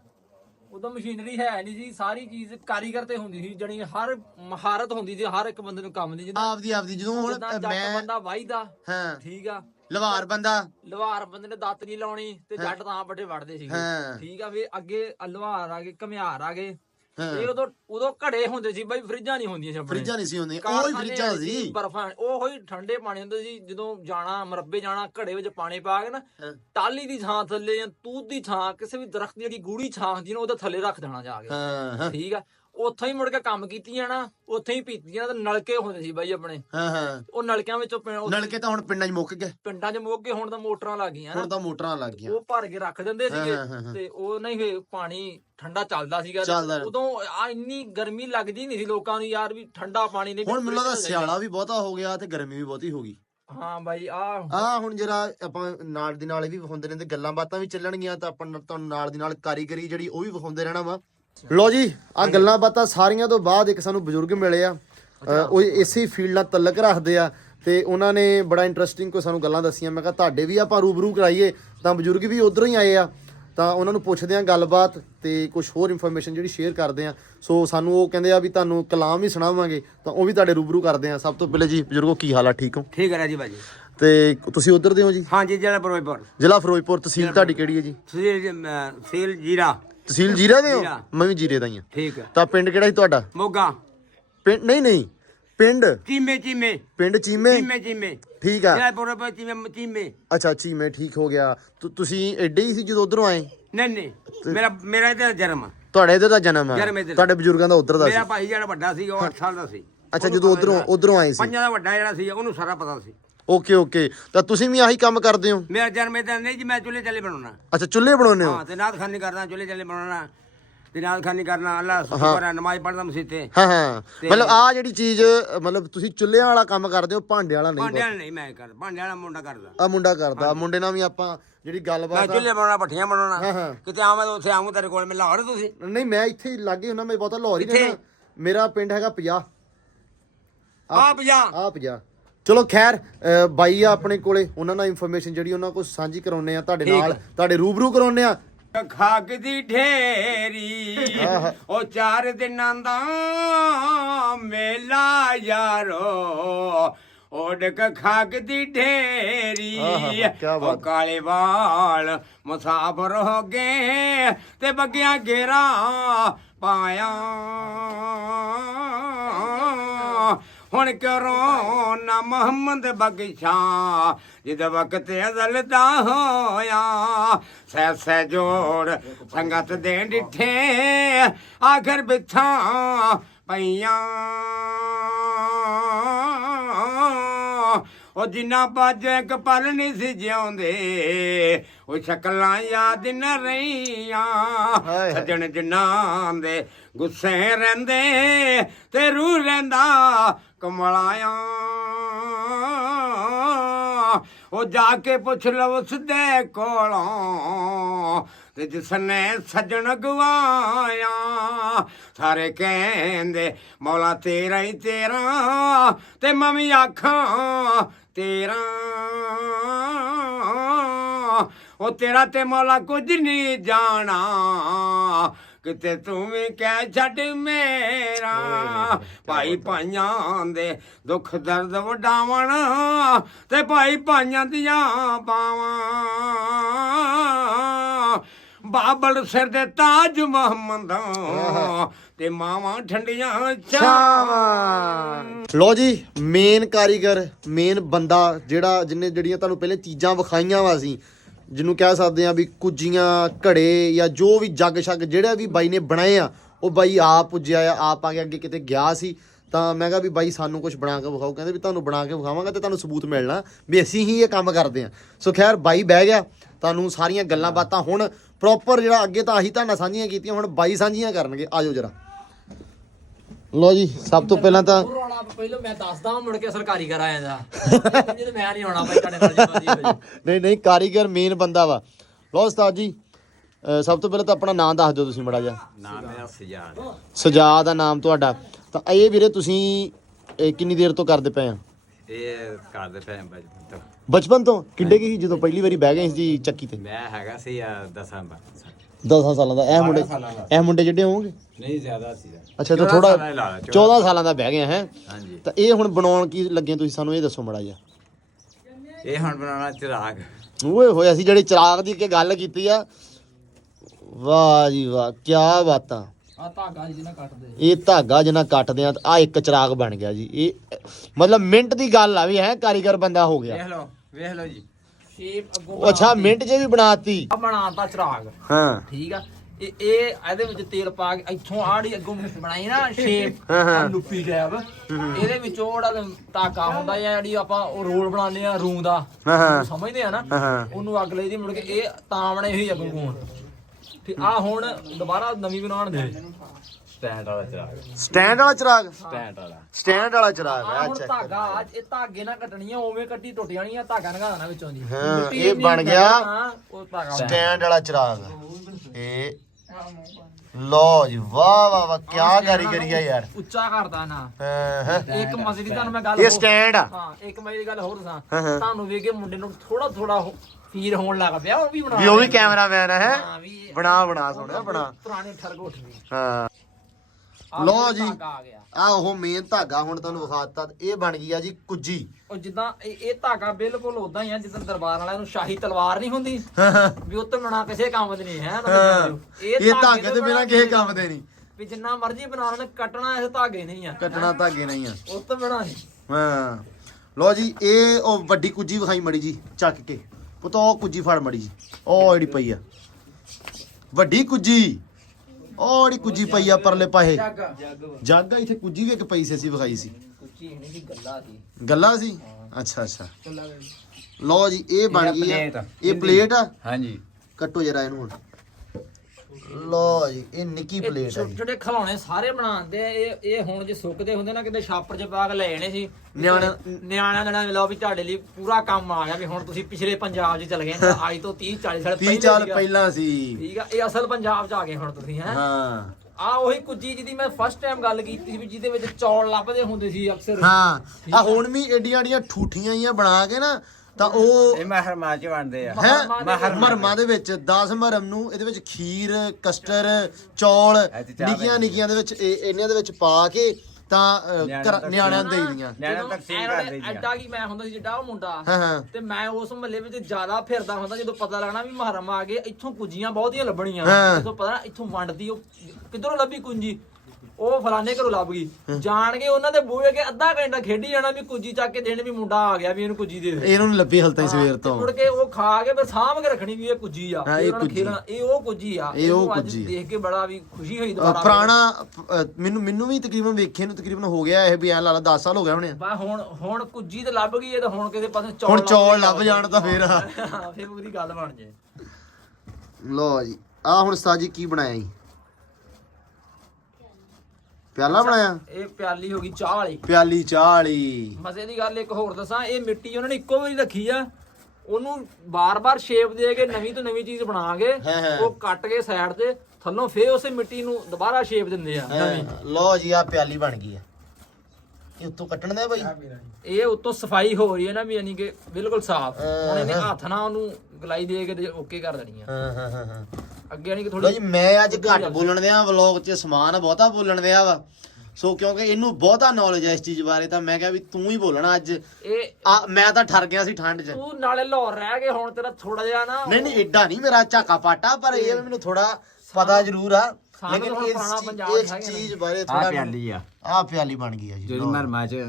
ਉਦੋਂ ਮਸ਼ੀਨਰੀ ਹੈ ਨਹੀਂ ਸੀ, ਸਾਰੀ ਚੀਜ਼ ਕਾਰੀਗਰ ਤੇ ਹੁੰਦੀ ਸੀ, ਜਣੀ ਹਰ ਮਹਾਰਤ ਹੁੰਦੀ ਸੀ ਹਰ ਇੱਕ ਬੰਦੇ ਨੂੰ ਕੰਮ ਦੀ, ਜਿੱਦਾਂ ਆਪਦੀ ਜਦੋਂ ਹੁਣ ਮੈਂ ਬੰਦਾ ਵਾਹੀਦਾ, ਹਾਂ ਠੀਕ ਆ, ਲਵਾਰ ਬੰਦੇ ਨੇ ਦਾਤ ਨਹੀਂ ਲਾਉਣੀ ਤੇ ਜੱਟ ਤਾਂ ਵੱਡੇ ਵੜਦੇ ਸੀਗੇ, ਠੀਕ ਆ। ਵੀ ਅੱਗੇ ਲਵਾਰ ਆ ਗਏ, ਘਮਿਆਰ ਆ ਗਏ, ਇਹ ਉਦੋਂ ਘੜੇ ਹੁੰਦੇ ਸੀ ਬਾਈ, ਫਰਿੱਜਾਂ ਨਹੀਂ ਹੁੰਦੀਆਂ ਸੀ, ਫਰਿੱਜਾਂ ਨਹੀਂ ਸੀ ਹੁੰਦੀਆਂ, ਉਹ ਹੀ ਫਰਿੱਜਾਂ ਸੀ, ਬਰਫਾਂ ਉਹ ਹੀ ਠੰਡੇ ਪਾਣੀ ਹੁੰਦੇ ਸੀ। ਜਦੋਂ ਜਾਣਾ ਮਰੱਬੇ ਜਾਣਾ, ਘੜੇ ਵਿੱਚ ਪਾਣੀ ਪਾ ਕੇ ਨਾ ਟਾਲੀ ਦੀ ਛਾਂ ਥੱਲੇ ਜਾਂ ਤੂਤ ਦੀ ਛਾਂ, ਕਿਸੇ ਵੀ ਦਰਖਤ ਦੀ ਜਿਹੜੀ ਗੂੜੀ ਛਾਂ ਹੁੰਦੀ ਨਾ ਉਹਦੇ ਥੱਲੇ ਰੱਖ ਦੇਣਾ ਜਾ ਕੇ, ਠੀਕ ਆ। ਉੱਥੇ ਹੀ ਮੁੜ ਕੇ ਕੰਮ ਕੀਤੀ ਜਾਣਾ, ਉੱਥੇ ਹੀ ਪੀਤੀ ਜਾਣਾ। ਤੇ ਨਲਕੇ ਹੁੰਦੇ ਸੀ ਬਾਈ ਆਪਣੇ, ਉਹ ਨਲਕਿਆਂ ਵਿੱਚੋਂ ਨਲਕੇ ਤਾਂ ਹੁਣ ਪਿੰਡਾਂ 'ਚ ਮੁੱਕ ਗਏ, ਪਿੰਡਾਂ 'ਚ ਮੁੱਕ ਗਏ, ਹੁਣ ਤਾਂ ਮੋਟਰਾਂ ਲੱਗ ਗਈਆਂ, ਹੁਣ ਤਾਂ ਮੋਟਰਾਂ ਲੱਗ ਗਈਆਂ, ਉਹ ਭਰ ਕੇ ਰੱਖ ਦਿੰਦੇ ਸੀਗੇ ਤੇ ਉਹ ਨਹੀਂ ਪਾਣੀ ਠੰਡਾ ਚੱਲਦਾ ਸੀਗਾ। ਉਦੋਂ ਆ ਇੰਨੀ ਗਰਮੀ ਲੱਗਦੀ ਨਹੀਂ ਸੀ ਲੋਕਾਂ ਨੂੰ ਯਾਰ ਵੀ ਠੰਡਾ ਪਾਣੀ ਨਹੀਂ। ਹੁਣ ਮੈਨੂੰ ਲੱਗਦਾ ਸਿਆਲਾ ਵੀ ਬਹੁਤਾ ਹੋ ਗਿਆ ਤੇ ਗਰਮੀ ਵੀ ਬਹੁਤੀ ਹੋ ਗਈ। ਹਾਂ ਬਾਈ ਆ ਹੁਣ ਜਿਹੜਾ ਆਪਾਂ ਨਾਲ ਦੀ ਨਾਲ ਵੀ ਵਿਖਾਉਂਦੇ ਰਹਿੰਦੇ, ਗੱਲਾਂ ਬਾਤਾਂ ਵੀ ਚੱਲਣਗੀਆਂ ਤਾਂ ਆਪਾਂ ਤੁਹਾਨੂੰ ਨਾਲ ਦੀ ਨਾਲ ਕਾਰੀਗਰੀ ਜਿਹੜੀ ਉਹ ਵੀ ਵਿਖਾਉਂਦੇ ਰਹਿਣਾ ਵਾ। ਲੋ ਜੀ ਆ ਗੱਲਾਂ ਬਾਤਾਂ ਸਾਰੀਆਂ ਤੋਂ ਬਾਅਦ ਇੱਕ ਸਾਨੂੰ ਬਜ਼ੁਰਗ ਮਿਲੇ ਆ, ਉਹ ਇਸੇ ਫੀਲਡ ਨਾਲ ਤਲਕ ਰੱਖਦੇ ਆ ਤੇ ਉਹਨਾਂ ਨੇ ਬੜਾ ਇੰਟਰਸਟਿੰਗ ਕੋਈ ਸਾਨੂੰ ਗੱਲਾਂ ਦੱਸੀਆਂ। ਮੈਂ ਕਿਹਾ ਤੁਹਾਡੇ ਵੀ ਆਪਾਂ ਰੂਬਰੂ ਕਰਾਈਏ, ਤਾਂ ਬਜ਼ੁਰਗ ਵੀ ਉਧਰੋਂ ਹੀ ਆਏ ਆ, ਤਾਂ ਉਹਨਾਂ ਨੂੰ ਪੁੱਛਦੇ ਆ ਗੱਲਬਾਤ ਤੇ ਕੁਝ ਹੋਰ ਇਨਫੋਰਮੇਸ਼ਨ ਜਿਹੜੀ ਸ਼ੇਅਰ ਕਰਦੇ ਆ। ਸੋ ਸਾਨੂੰ ਉਹ ਕਹਿੰਦੇ ਆ ਵੀ ਤੁਹਾਨੂੰ ਕਲਾਮ ਵੀ ਸੁਣਾਵਾਂਗੇ, ਤਾਂ ਉਹ ਵੀ ਤੁਹਾਡੇ ਰੂਬਰੂ ਕਰਦੇ ਆ। ਸਭ ਤੋਂ ਪਹਿਲੇ ਜੀ ਬਜ਼ੁਰਗੋ ਕੀ ਹਾਲ ਆ, ਠੀਕ ਹੋ? ਠੀਕ ਹੈ ਜੀ ਭਾਜੀ। ਤੇ ਤੁਸੀਂ ਉਧਰ ਦੇ ਹੋ ਜੀ? ਹਾਂਜੀ ਜ਼ਿਲ੍ਹਾ ਫਿਰੋਜ਼ਪੁਰ। ਜ਼ਿਲ੍ਹਾ ਫਿਰੋਜ਼ਪੁਰ। ਤਹਿਸੀਲ ਤੁਹਾਡੀ ਕਿਹੜੀ ਹੈ ਜੀ? ਤਹਿਸੀਲ ਜੀਰਾ। ਤਹਿਸੀਲ ਜੀਰਾ ਦੇ ਹੋ? ਮੈਂ ਵੀ ਜੀਰੇ ਦਾ ਹੀ ਆ। ਠੀਕ ਹੈ। ਤਾਂ ਪਿੰਡ ਕਿਹੜਾ ਸੀ ਤੁਹਾਡਾ? ਮੋਗਾ। ਪਿੰਡ ਨਹੀਂ ਪਿੰਡ ਚੀਮੇ। ਪਿੰਡ ਚੀਮੇ। ਠੀਕ ਆ। ਚੀਮੇ। ਅੱਛਾ ਚੀਮੇ, ਠੀਕ ਹੋ ਗਿਆ। ਤੁਸੀਂ ਐਡੇ ਹੀ ਸੀ ਜਦੋਂ ਉਧਰੋਂ ਆਏ? ਨਹੀਂ ਮੇਰਾ ਇੱਧਰ ਜਨਮ। ਤੁਹਾਡੇ ਇੱਧਰ ਦਾ ਜਨਮ ਆ? ਤੁਹਾਡੇ ਬਜ਼ੁਰਗਾਂ ਦਾ ਉਧਰ ਦਾ ਸੀ? ਮੇਰਾ ਭਾਈ ਜਿਹੜਾ ਵੱਡਾ ਸੀ ਉਹ 8 ਸਾਲ ਦਾ ਸੀ। ਅੱਛਾ ਜਦੋਂ ਉਧਰੋਂ ਆਏ ਸੀ? ਪੰਜਾਂ ਦਾ ਵੱਡਾ ਜਿਹੜਾ ਸੀ ਉਹਨੂੰ ਸਾਰਾ ਪਤਾ ਸੀ। ਓਕੇ। ਤਾਂ ਤੁਸੀਂ ਵੀ ਆਹੀ ਕੰਮ ਕਰਦੇ ਹੋ? ਮੇਰਾ ਜਨਮ ਇੱਧਰ ਨਹੀਂ ਜੀ, ਮੈਂ ਚੁੱਲ੍ਹੇ ਚੱਲੇ ਬਣਾਉਣਾ। ਅੱਛਾ ਚੁੱਲ੍ਹੇ ਬਣਾਉਂਦੇ ਹੋ? ਹਾਂ, ਤੇ ਨਾਦਖਾਨੀ ਕਰਨਾ, ਚੁੱਲ੍ਹੇ ਚੱਲੇ ਬਣਾਉਣਾ ਤੇ ਨਾਦਖਾਨੀ ਕਰਨਾ, ਅੱਲਾਹ ਸ਼ੁਕਰ, ਨਮਾਜ਼ ਪੜ੍ਹਦਾ ਮਸੀਤੇ। ਹਾਂ ਮਤਲਬ ਆ ਜਿਹੜੀ ਚੀਜ਼, ਮਤਲਬ ਤੁਸੀਂ ਚੁੱਲ੍ਹਿਆਂ ਵਾਲਾ ਕੰਮ ਕਰਦੇ ਹੋ, ਭਾਂਡੇ ਵਾਲਾ ਨਹੀਂ? ਭਾਂਡੇ ਵਾਲਾ ਨਹੀਂ ਮੈਂ ਕਰਦਾ, ਭਾਂਡੇ ਵਾਲਾ ਮੁੰਡਾ ਕਰਦਾ। ਆ ਮੁੰਡਾ ਕਰਦਾ। ਮੁੰਡੇ ਨਾਲ ਵੀ ਆਪਾਂ ਜਿਹੜੀ ਗੱਲਬਾਤ, ਚੁੱਲ੍ਹੇ ਬਣਾਉਣਾ, ਭੱਠੀਆਂ ਬਣਾਉਣਾ। ਕਿਤੇ ਆਵਾਂ ਤਾਂ ਉੱਥੇ ਆਵਾਂ ਤੇਰੇ ਕੋਲ, ਮੈਂ ਲਾਹੌਰ। ਤੁਸੀਂ? ਨਹੀਂ ਮੈਂ ਇੱਥੇ ਹੀ ਲਾਗੇ ਹੁੰਦਾ, ਮੈਂ ਬਹੁਤਾ ਲਾਹੌਰ ਹੀ ਰਹਿਣਾ। ਮੇਰਾ ਪਿੰਡ ਹੈਗਾ 50। ਆ 50। ਚਲੋ ਖੈਰ ਬਾਈ ਆ ਆਪਣੇ ਕੋਲੇ, ਉਹਨਾਂ ਨਾਲ ਇਨਫੋਰਮੇਸ਼ਨ ਜਿਹੜੀ ਉਹਨਾਂ ਕੋਲ ਸਾਂਝੀ ਕਰਾਉਨੇ ਆ ਤੁਹਾਡੇ ਨਾਲ, ਤੁਹਾਡੇ ਰੂਬਰੂ ਕਰਾਉਨੇ ਆ। ਖਾਕ ਦੀ ਢੇਰੀ ਉਹ 4 ਦਿਨਾਂ ਦਾ ਮੇਲਾ ਯਾਰੋ, ਓਡਕ ਖਾਕ ਦੀ ਢੇਰੀ ਉਹ ਕਾਲੇ ਵਾਲ ਮੁਸਾਫਰ ਹੋ ਗਏ ਤੇ ਬੱਗਿਆਂ ਘੇਰਾ ਪਾਇਆ। ਹੁਣ ਕਰੋ ਨਾ ਮੁਹੰਮਦ ਬਖਸ਼ਾ ਜਿਦ ਵਕਤ ਅਜ਼ਲ ਦਾ ਹੋਇਆ ਸਹਿ ਸਹਿ ਜੋੜ ਸੰਗਤ ਦੇ ਡਿਠੇ ਆਖਰ ਬਿਥਾਂ ਪਈਆਂ ਉਹ ਜਿੰਨਾ ਬਾਜੇ ਇੱਕ ਪਲ ਨਹੀਂ ਸੀ ਜਿਉਂਦੇ ਉਹ ਸ਼ਕਲਾਂ ਯਾਦ ਨ ਰਹੀਆਂ ਸੱਜਣ ਜਿਨ੍ਹਾਂ ਦੇ ਗੁੱਸੇ ਰਹਿੰਦੇ ਤੇ ਰੂਹ ਰਹਿੰਦਾ ਕਮਲਾਇਆ ਉਹ ਜਾ ਕੇ ਪੁੱਛ ਲਓ ਉਸਦੇ ਕੋਲੋਂ ਤੇ ਜਿਸਨੇ ਸੱਜਣ ਗਵਾਇਆ ਸਾਰੇ ਕਹਿੰਦੇ ਮੌਲਾ ਤੇਰਾ ਹੀ ਤੇਰਾ ਤੇ ਮੈਂ ਵੀ ਆਖਾਂ ਤੇਰਾ ਉਹ ਤੇਰਾ ਤੇ ਮੌਲਾ ਕੁਝ ਨਹੀਂ ਜਾਣਾ ਕਿਤੇ ਤੂੰ ਵੀ ਕਹਿ ਛੱਡ ਮੇਰਾ ਭਾਈ ਭਾਈਆਂ ਦੇ ਦੁੱਖ ਦਰਦ ਵਡਾਵਣ ਤੇ ਭਾਈ ਭਾਈਆਂ ਦੀਆਂ ਬਾਵਾਂ ਬਾਬਲ ਸਿਰ ਦੇ ਤਾਜ ਮੁਹੰਮਦ ਤੇ ਮਾਵਾਂ ਠੰਡੀਆਂ ਛਾਵਾਂ। ਲੋ ਜੀ ਮੇਨ ਕਾਰੀਗਰ ਮੇਨ ਬੰਦਾ ਜਿਹਨੇ ਜਿਹੜੀਆਂ ਤੁਹਾਨੂੰ ਪਹਿਲੇ ਚੀਜ਼ਾਂ ਵਿਖਾਈਆਂ ਵਾ ਸੀ ਜਿਹਨੂੰ ਕਹਿ ਸਕਦੇ ਆ ਵੀ ਕੁੱਜੀਆਂ ਘੜੇ ਜਾਂ ਜੋ ਵੀ ਜੱਗ ਛੱਗ ਜਿਹੜਾ ਵੀ ਬਾਈ ਨੇ ਬਣਾਏ ਆ ਉਹ ਬਾਈ ਆਪ ਪੁੱਜਿਆ ਆ ਆਪ ਆ ਕੇ ਅੱਗੇ ਕਿਤੇ ਗਿਆ ਸੀ ਤਾਂ ਮੈਂ ਕਿਹਾ ਵੀ ਬਾਈ ਸਾਨੂੰ ਕੁਝ ਬਣਾ ਕੇ ਵਿਖਾਓ ਕਹਿੰਦੇ ਵੀ ਤੁਹਾਨੂੰ ਬਣਾ ਕੇ ਵਿਖਾਵਾਂਗਾ ਤੇ ਤੁਹਾਨੂੰ ਸਬੂਤ ਮਿਲਣਾ ਵੀ ਅਸੀਂ ਹੀ ਇਹ ਕੰਮ ਕਰਦੇ ਆ ਸੋ ਖੈਰ ਬਾਈ ਬਹਿ ਗਿਆ ਤੁਹਾਨੂੰ ਸਾਰੀਆਂ ਗੱਲਾਂ ਬਾਤਾਂ ਹੁਣ ਪ੍ਰੋਪਰ ਜਿਹੜਾ ਅੱਗੇ ਤਾਂ ਆਹੀ ਤੁਹਾਡਾ ਸਾਂਝੀਆਂ ਕੀਤੀਆਂ ਹੁਣ ਬਾਈ ਸਾਂਝੀਆਂ ਕਰਨਗੇ ਆਜੋ ਜਰਾ ਲੋ ਜੀ ਸਭ ਤੋਂ ਪਹਿਲਾਂ ਤਾਂ ਪਹਿਲਾਂ ਮੈਂ ਦੱਸਦਾ ਮੁੜ ਕੇ ਸਰਕਾਰੀ ਕਰ ਆ ਜਾਂਦਾ ਜੇ ਮੈਂ ਨਹੀਂ ਆਉਣਾ ਭਾਈ ਤੁਹਾਡੇ ਨਾਲ ਨਹੀਂ ਕਾਰੀਗਰ ਮੇਨ ਬੰਦਾ ਵਾ ਲੋ ਉਸਤਾਦ ਜੀ ਸਭ ਤੋਂ ਪਹਿਲਾਂ ਤਾਂ ਆਪਣਾ ਨਾਮ ਦੱਸ ਦਿਓ ਤੁਸੀਂ ਮਾੜਾ ਜਿਹਾ ਨਾਮ ਮੇਰਾ ਸਜਾਦ ਸਜਾਦ ਦਾ ਨਾਮ ਤੁਹਾਡਾ ਤਾਂ ਇਹ ਵੀਰੇ ਤੁਸੀਂ ਕਿੰਨੀ ਦੇਰ ਤੋਂ ਕਰਦੇ ਪਏ ਆ ਇਹ ਕਰਦੇ ਪਏ ਬਚਪਨ ਤੋਂ ਕਿੱਡੇ ਕੀ ਜਦੋਂ ਪਹਿਲੀ ਵਾਰੀ ਬਹਿ ਗਏ ਸੀ ਜੀ ਚੱਕੀ ਤੇ ਮੈਂ ਹੈਗਾ ਸੀ 10 ਸਾਲਾਂ ਦਾ ਇਹ ਮੁੰਡੇ ਜਿਹੜੇ ਹੋਣਗੇ ਨਹੀਂ ਜ਼ਿਆਦਾ ਸੀ ਅੱਛਾ ਤਾਂ ਥੋੜਾ 14 ਸਾਲਾਂ ਦਾ ਬਹਿ ਗਏ ਹੈ ਹਾਂਜੀ ਤਾਂ ਇਹ ਹੁਣ ਬਣਾਉਣ ਕੀ ਲੱਗੇ ਤੁਸੀਂ ਸਾਨੂੰ ਇਹ ਦੱਸੋ ਮਾੜਾ ਜਿਹਾ ਇਹ ਹੁਣ ਬਣਾਉਣਾ ਚਿਰਾਗ ਓਏ ਹੋਏ ਅਸੀਂ ਜਿਹੜੇ ਚਿਰਾਗ ਦੀ ਇੱਕ ਗੱਲ ਕੀਤੀ ਆ ਵਾਹ ਜੀ ਵਾਹ ਕੀ ਬਾਤਾਂ ਆ ਧਾਗਾ ਜਿਹਨਾਂ ਕੱਟਦੇ ਇਹ ਧਾਗਾ ਜਿਹਨਾਂ ਕੱਟਦੇ ਆ ਆ ਇੱਕ ਚਿਰਾਗ ਬਣ ਗਿਆ ਜੀ ਇਹ ਮਤਲਬ ਮਿੰਟ ਦੀ ਗੱਲ ਆ ਵੀ ਹੈ ਕਾਰੀਗਰ ਬੰਦਾ ਹੋ ਗਿਆ ਵੇਖ ਲਓ ਜੀ ਸ਼ੇਪ ਅੱਗੋਂ ਅੱਛਾ ਮਿੰਟ 'ਚ ਵੀ ਬਣਾਤੀ ਆ ਬਣਾਤਾ ਚਿਰਾਗ ਹਾਂ ਠੀਕ ਆ ਇਹ ਇਹਦੇ ਵਿੱਚ ਤੇਲ ਪਾ ਕੇ ਇੱਥੋਂ ਆੜੀ ਅੱਗੋਂ ਬਣਾਈ ਨਾ ਸ਼ੇਪ ਲੁੱਪੀ ਜੈਬ ਇਹਦੇ ਵਿੱਚੋਂ ਜਿਹੜਾ ਧਾਗਾ ਹੁੰਦਾ ਆ ਜਿਹੜੀ ਆਪਾਂ ਉਹ ਰੋਲ ਬਣਾਉਂਦੇ ਆ ਰੂੰ ਦਾ ਸਮਝਦੇ ਆ ਨਾ ਉਹਨੂੰ ਅੱਗ ਲਈ ਦੀ ਮੁੜ ਕੇ ਇਹ ਤਾਂ ਬਣੇ ਹੋਈ ਅੱਗੋਂ ਹੁਣ ਤੇ ਆ ਹੁਣ ਦੁਬਾਰਾ ਨਵੀਂ ਬਣਾਉਣ ਦੇ ਸਟੈਂਡ ਵਾਲਾ ਚਿਰਾਗ ਸਟੈਂਡ ਵਾਲਾ ਚਿਰਾਗ ਹੈ ਅੱਛਾ ਧਾਗਾ ਇਹ ਧਾਗੇ ਨਾਲ ਕੱਟਣੀਆਂ ਉਵੇਂ ਕੱਟੀ ਟੁੱਟ ਜਾਣੀ ਆ ਧਾਗਾ ਨਗਾ ਦੇਣਾ ਵਿੱਚੋਂ ਦੀ ਹਾਂ ਇਹ ਬਣ ਗਿਆ ਉਹ ਧਾਗਾ ਸਟੈਂਡ ਵਾਲਾ ਚਿਰਾਗ ਇਹ ਲੋ ਜੀ ਵਾਹ ਵਾਹ ਵਾਹ ਕੀ ਕਾਰੀਗਰੀ ਆ ਯਾਰ ਉੱਚਾ ਕਰਦਾ ਨਾ ਹਾਂ ਇੱਕ ਮਜ਼ੇ ਦੀ ਤੁਹਾਨੂੰ ਮੈਂ ਗੱਲ ਇਹ ਸਟੈਂਡ ਆ ਹਾਂ ਇੱਕ ਮਜ਼ੇ ਦੀ ਗੱਲ ਹੋਰ ਦੱਸਾਂ ਤੁਹਾਨੂੰ ਵੇਖ ਕੇ ਮੁੰਡੇ ਨੂੰ ਥੋੜਾ ਫੀਲ ਹੋਣ ਲੱਗ ਪਿਆ ਉਹ ਵੀ ਬਣਾ ਵੀ ਉਹ ਵੀ ਕੈਮਰਾਮੈਨ ਹੈ ਹਾਂ ਵੀ ਬਣਾ ਸੋਹਣਾ ਬਣਾ ਪੁਰਾਣੇ ਠਰਗੋਠ ਵੀ ਹਾਂ ਲੋ ਜੀ ਆ ਗਿਆ ਆ ਉਹ ਮੇਨ ਧਾਗਾ ਹੁਣ ਤੁਹਾਨੂੰ ਵਿਖਾਤਾ ਇਹ ਬਣ ਗਈ ਆ ਜੀ ਕੁੱਜੀ ਉਹ ਜਿੱਦਾਂ ਇਹ ਧਾਗਾ ਬਿਲਕੁਲ ਉਦਾਂ ਹੀ ਆ ਜਿੱਦਾਂ ਦਰਬਾਰ ਵਾਲਿਆਂ ਨੂੰ ਸ਼ਾਹੀ ਤਲਵਾਰ ਨਹੀਂ ਹੁੰਦੀ ਵੀ ਉੱਤੇ ਬਣਾ ਕਿਸੇ ਕੰਮ ਦੇ ਨਹੀਂ ਹੈ ਇਹ ਧਾਗੇ ਤੇ ਬਿਨਾਂ ਕਿਸੇ ਕੰਮ ਦੇ ਨਹੀਂ ਵੀ ਜਿੰਨਾ ਮਰਜ਼ੀ ਬਣਾ ਲੈਣ ਕੱਟਣਾ ਇਸ ਧਾਗੇ ਨਹੀਂ ਆ ਕੱਟਣਾ ਧਾਗੇ ਨਹੀਂ ਆ ਉਸ ਤੋਂ ਬਿਨਾਂ ਨਹੀਂ ਹਾਂ ਲੋ ਜੀ ਇਹ ਉਹ ਵੱਡੀ ਕੁੱਜੀ ਵਿਖਾਈ ਮੜੀ ਜੀ ਚੱਕ ਕੇ ਪੁੱਤ ਉਹ ਕੁੱਜੀ ਫੜ ਮੜੀ ਜੀ ਉਹ ਜਿਹੜੀ ਪਈ ਆ ਵੱਡੀ ਕੁੱਜੀ ਉਹ ਜਿਹੜੀ ਕੁੱਜੀ ਪਈ ਆ ਪਰਲੇ ਪਾਸੇ ਜੱਗ ਆ ਇੱਥੇ ਕੁੱਜੀ ਵੀ ਇੱਕ ਪਈ ਸੀ ਅਸੀਂ ਵਿਖਾਈ ਸੀ ਕੁੱਚੀ ਨਹੀਂ ਸੀ ਗੱਲਾਂ ਸੀ ਅੱਛਾ ਲੋ ਜੀ ਇਹ ਬਣ ਗਈ ਆ ਇਹ ਪਲੇਟ ਆ ਹਾਂਜੀ ਕੱਟੋ ਜਰਾ ਇਹਨੂੰ ਹੁਣ ਲੋ ਜੀ ਇਹ ਨਿੱਕੀ ਪਲੇਟ ਆ ਜੀ ਜਿਹੜੇ ਖਿਡੌਣੇ ਸਾਰੇ ਬਣਾਉਂਦੇ ਆ ਇਹ ਹੁਣ ਜੇ ਸੁੱਕਦੇ ਹੁੰਦੇ ਨਾ ਕਿਤੇ ਛਾਪਰ 'ਚ ਪਾ ਕੇ ਲੈ ਜਾਣੇ ਸੀ ਨਿਆਣਿਆਂ ਦਾ ਲਓ ਵੀ ਤੁਹਾਡੇ ਲਈ ਪੂਰਾ ਕੰਮ ਆ ਗਿਆ ਵੀ ਹੁਣ ਤੁਸੀਂ ਪਿਛਲੇ ਪੰਜਾਬ 'ਚ ਚਲ ਗਏ ਅੱਜ ਤੋਂ 30-40 ਸਾਲ 30 ਸਾਲ ਪਹਿਲਾਂ ਸੀ ਠੀਕ ਆ ਇਹ ਅਸਲ ਪੰਜਾਬ 'ਚ ਆ ਗਏ ਹੁਣ ਤੁਸੀਂ ਹੈ ਹਾਂ ਆ ਉਹੀ ਕੁੱਜੀ ਜਿਹਦੀ ਮੈਂ ਫਸਟ ਟਾਈਮ ਗੱਲ ਕੀਤੀ ਸੀ ਵੀ ਜਿਹਦੇ ਵਿੱਚ ਚੌਲ ਲੱਭਦੇ ਹੁੰਦੇ ਸੀ ਅਕਸਰ ਹਾਂ ਆ ਹੁਣ ਵੀ ਏਡੀਆਂ ਠੂਠੀਆਂ ਹੀ ਬਣਾ ਕੇ ਨਾ ਤਾਂ ਉਹ ਇਹ ਮਹਰਮਾ ਚ ਬਣਦੇ ਆ ਮਰਮਾਂ ਦੇ ਵਿੱਚ 10 ਮਰਮ ਨੂੰ ਇਹਦੇ ਵਿੱਚ ਖੀਰ ਕਸਟਰ ਚੌਲ ਨਿੱਕੀਆਂ ਦੇ ਵਿੱਚ ਇਹਨਾਂ ਦੇ ਵਿੱਚ ਪਾ ਕੇ ਤਾਂ ਨਿਆਣਿਆਂ ਨੂੰ ਦੇ ਦੀਆਂ ਨਿਆਣਿਆਂ ਤਕਸੀਮ ਕਰ ਦੇ ਐਡਾ ਕੀ ਮੈਂ ਹੁੰਦਾ ਸੀ ਜਿੱਡਾ ਉਹ ਮੁੰਡਾ ਹਾਂ ਤੇ ਮੈਂ ਉਸ ਮਹੱਲੇ ਵਿੱਚ ਜ਼ਿਆਦਾ ਫਿਰਦਾ ਹੁੰਦਾ ਜਦੋਂ ਪਤਾ ਲੱਗਣਾ ਵੀ ਮੁਹਰਮ ਆ ਗਏ ਇੱਥੋਂ ਕੁੰਜੀਆਂ ਬਹੁਤੀਆਂ ਲੱਭਣੀਆਂ ਜਦੋਂ ਪਤਾ ਇੱਥੋਂ ਵੰਡਦੀ ਉਹ ਕਿੱਧਰੋਂ ਲੱਭੀ ਕੁੰਜੀ ਉਹ ਫਲਾਣੇ ਘਰੋਂ ਲੱਭ ਗਈ ਜਾਣ ਕੇ ਉਹਨਾਂ ਦੇ ਬੂਹੇ ਅੱਗੇ ਅੱਧਾ ਘੰਟਾ ਖੇਡੀ ਜਾਣਾ ਵੀ ਕੁੱਜੀ ਚੱਕ ਕੇ ਦੇਣ ਵੀ ਮੁੰਡਾ ਆ ਗਿਆ ਵੀ ਇਹਨੂੰ ਕੁੱਜੀ ਦੇ ਦੇ। ਇਹਨੂੰ ਨੀ ਲੱਭੀ ਹਲ ਤਾਈਂ ਸਵੇਰ ਤੋਂ। ਮੁੜ ਕੇ ਉਹ ਖਾ ਕੇ ਫਿਰ ਸਾਂਭ ਕੇ ਰੱਖਣੀ ਵੀ ਇਹ ਕੁੱਜੀ ਆ, ਇਹ ਉਹਨਾਂ ਨੇ ਖੇਲਣਾ ਇਹ ਉਹ ਕੁੱਜੀ ਆ। ਇਹ ਉਹ ਇਹਨੂੰ ਅੱਜ ਕੁੱਜੀ। ਦੇਖ ਕੇ ਬੜਾ ਵੀ ਖੁਸ਼ੀ ਹੋਈ ਦੁਬਾਰਾ। ਪੁਰਾਣਾ ਮੈਨੂੰ ਵੀ ਤਕਰੀਬਨ ਵੇਖੇ ਨੂੰ ਤਕਰੀਬਨ ਹੋ ਗਿਆ ਇਹ ਵੀ ਐ ਲਾ ਲਾ 10 ਸਾਲ ਹੋ ਗਏ ਹੋਣੇ। ਬਾ ਹੁਣ ਕੁੱਜੀ ਤੇ ਲੱਭ ਗਈ ਹੈ ਤੇ ਹੁਣ ਕਿਸੇ ਪਾਸੇ ਹੁਣ ਚੌਲ ਲੱਭ ਜਾਣ ਤਾਂ ਫੇਰ ਫੇਰ ਪੂਰੀ ਗੱਲ ਬਣ ਜੇ। ਲੋ ਜੀ ਆ ਹੁਣ ਉਸਤਾਦ ਜੀ ਕੀ ਬਣਾਇਆ ਜੀ? ਪਿਆਲਾ ਬਣਾਇਆ? ਇਹ ਪਿਆਲੀ ਹੋ ਗਈ ਚਾਹ ਵਾਲੀ। ਪਿਆਲੀ ਚਾਹ ਵਾਲੀ। ਮਜ਼ੇ ਦੀ ਗੱਲ ਇੱਕ ਹੋਰ ਦੱਸਾਂ, ਇਹ ਮਿੱਟੀ ਉਹਨਾਂ ਨੇ ਇੱਕੋ ਵਾਰੀ ਰੱਖੀ ਆ, ਉਹਨੂੰ ਬਾਰ-ਬਾਰ ਸ਼ੇਪ ਦੇ ਕੇ ਨਵੀਂ ਤੋਂ ਨਵੀਂ ਚੀਜ਼ ਬਣਾ ਕੇ ਉਹ ਕੱਟ ਕੇ ਸਾਈਡ ਤੇ ਥੱਲੋਂ ਫੇਰ ਉਸੇ ਮਿੱਟੀ ਨੂੰ ਦੁਬਾਰਾ ਸ਼ੇਪ ਦਿੰਦੇ ਆ ਨਵੀਂ। ਲੋ ਜੀ ਆ ਪਿਆਲੀ ਬਣ ਗਈ ਆ। ਇਹ ਉੱਤੋਂ ਕੱਟਣ ਦੇ ਬਾਈ? ਇਹ ਉੱਤੋਂ ਸਫਾਈ ਹੋ ਰਹੀ ਹੈ ਨਾ ਵੀ ਯਾਨੀ ਕਿ ਬਿਲਕੁਲ ਸਾਫ਼। ਹੁਣ ਇਹਨੇ ਹੱਥ ਨਾਲ ਉਹਨੂੰ ਗਲਾਈ ਦੇ ਕੇ ਓਕੇ ਕਰ ਦੇਣੀ ਆ। ਹਾਂ ਅੱਗੇ ਯਾਨੀ ਕਿ ਲੋ ਥੋੜੀ ਜੀ ਮੈਂ ਅੱਜ ਘੱਟ ਬੋਲਣ ਦਿਆਂ, ਵਲੌਗ 'ਚ ਸਮਾਨ ਬਹੁਤਾ ਬੋਲਣ ਦਿਆਂ ਵਾ, ਸੋ ਕਿਉਂਕਿ ਇਹਨੂੰ ਬਹੁਤਾ ਨੌਲੇਜ ਹੈ ਇਸ ਚੀਜ਼ ਬਾਰੇ, ਤਾਂ ਮੈਂ ਕਿਹਾ ਵੀ ਤੂੰ ਹੀ ਬੋਲਣਾ ਅੱਜ। ਇਹ ਮੈਂ ਤਾਂ ਠਰ ਗਿਆ ਸੀ ਠੰਡ 'ਚ। ਤੂੰ ਨਾਲੇ ਲਾਹੌਰ ਰਹਿ ਕੇ ਹੁਣ ਤੇਰਾ ਥੋੜਾ ਜਿਹਾ ਨਾ ਨਹੀਂ ਏਡਾ ਨਹੀਂ ਮੇਰਾ ਝਾਕਾ ਪਾਟਾ, ਪਰ ਇਹ ਮੈਨੂੰ ਥੋੜਾ ਪਤਾ ਜ਼ਰੂਰ ਆ। ਲੇਕਿਨ ਇਸ ਚੀਜ਼ ਬਾਰੇ ਥੋੜਾ ਪਿਆਲੀ ਆ, ਆ ਪਿਆਲੀ ਬਣ ਗਈ ਆ ਜੀ ਜਿਹੜੀ ਮਰਮਾ 'ਚ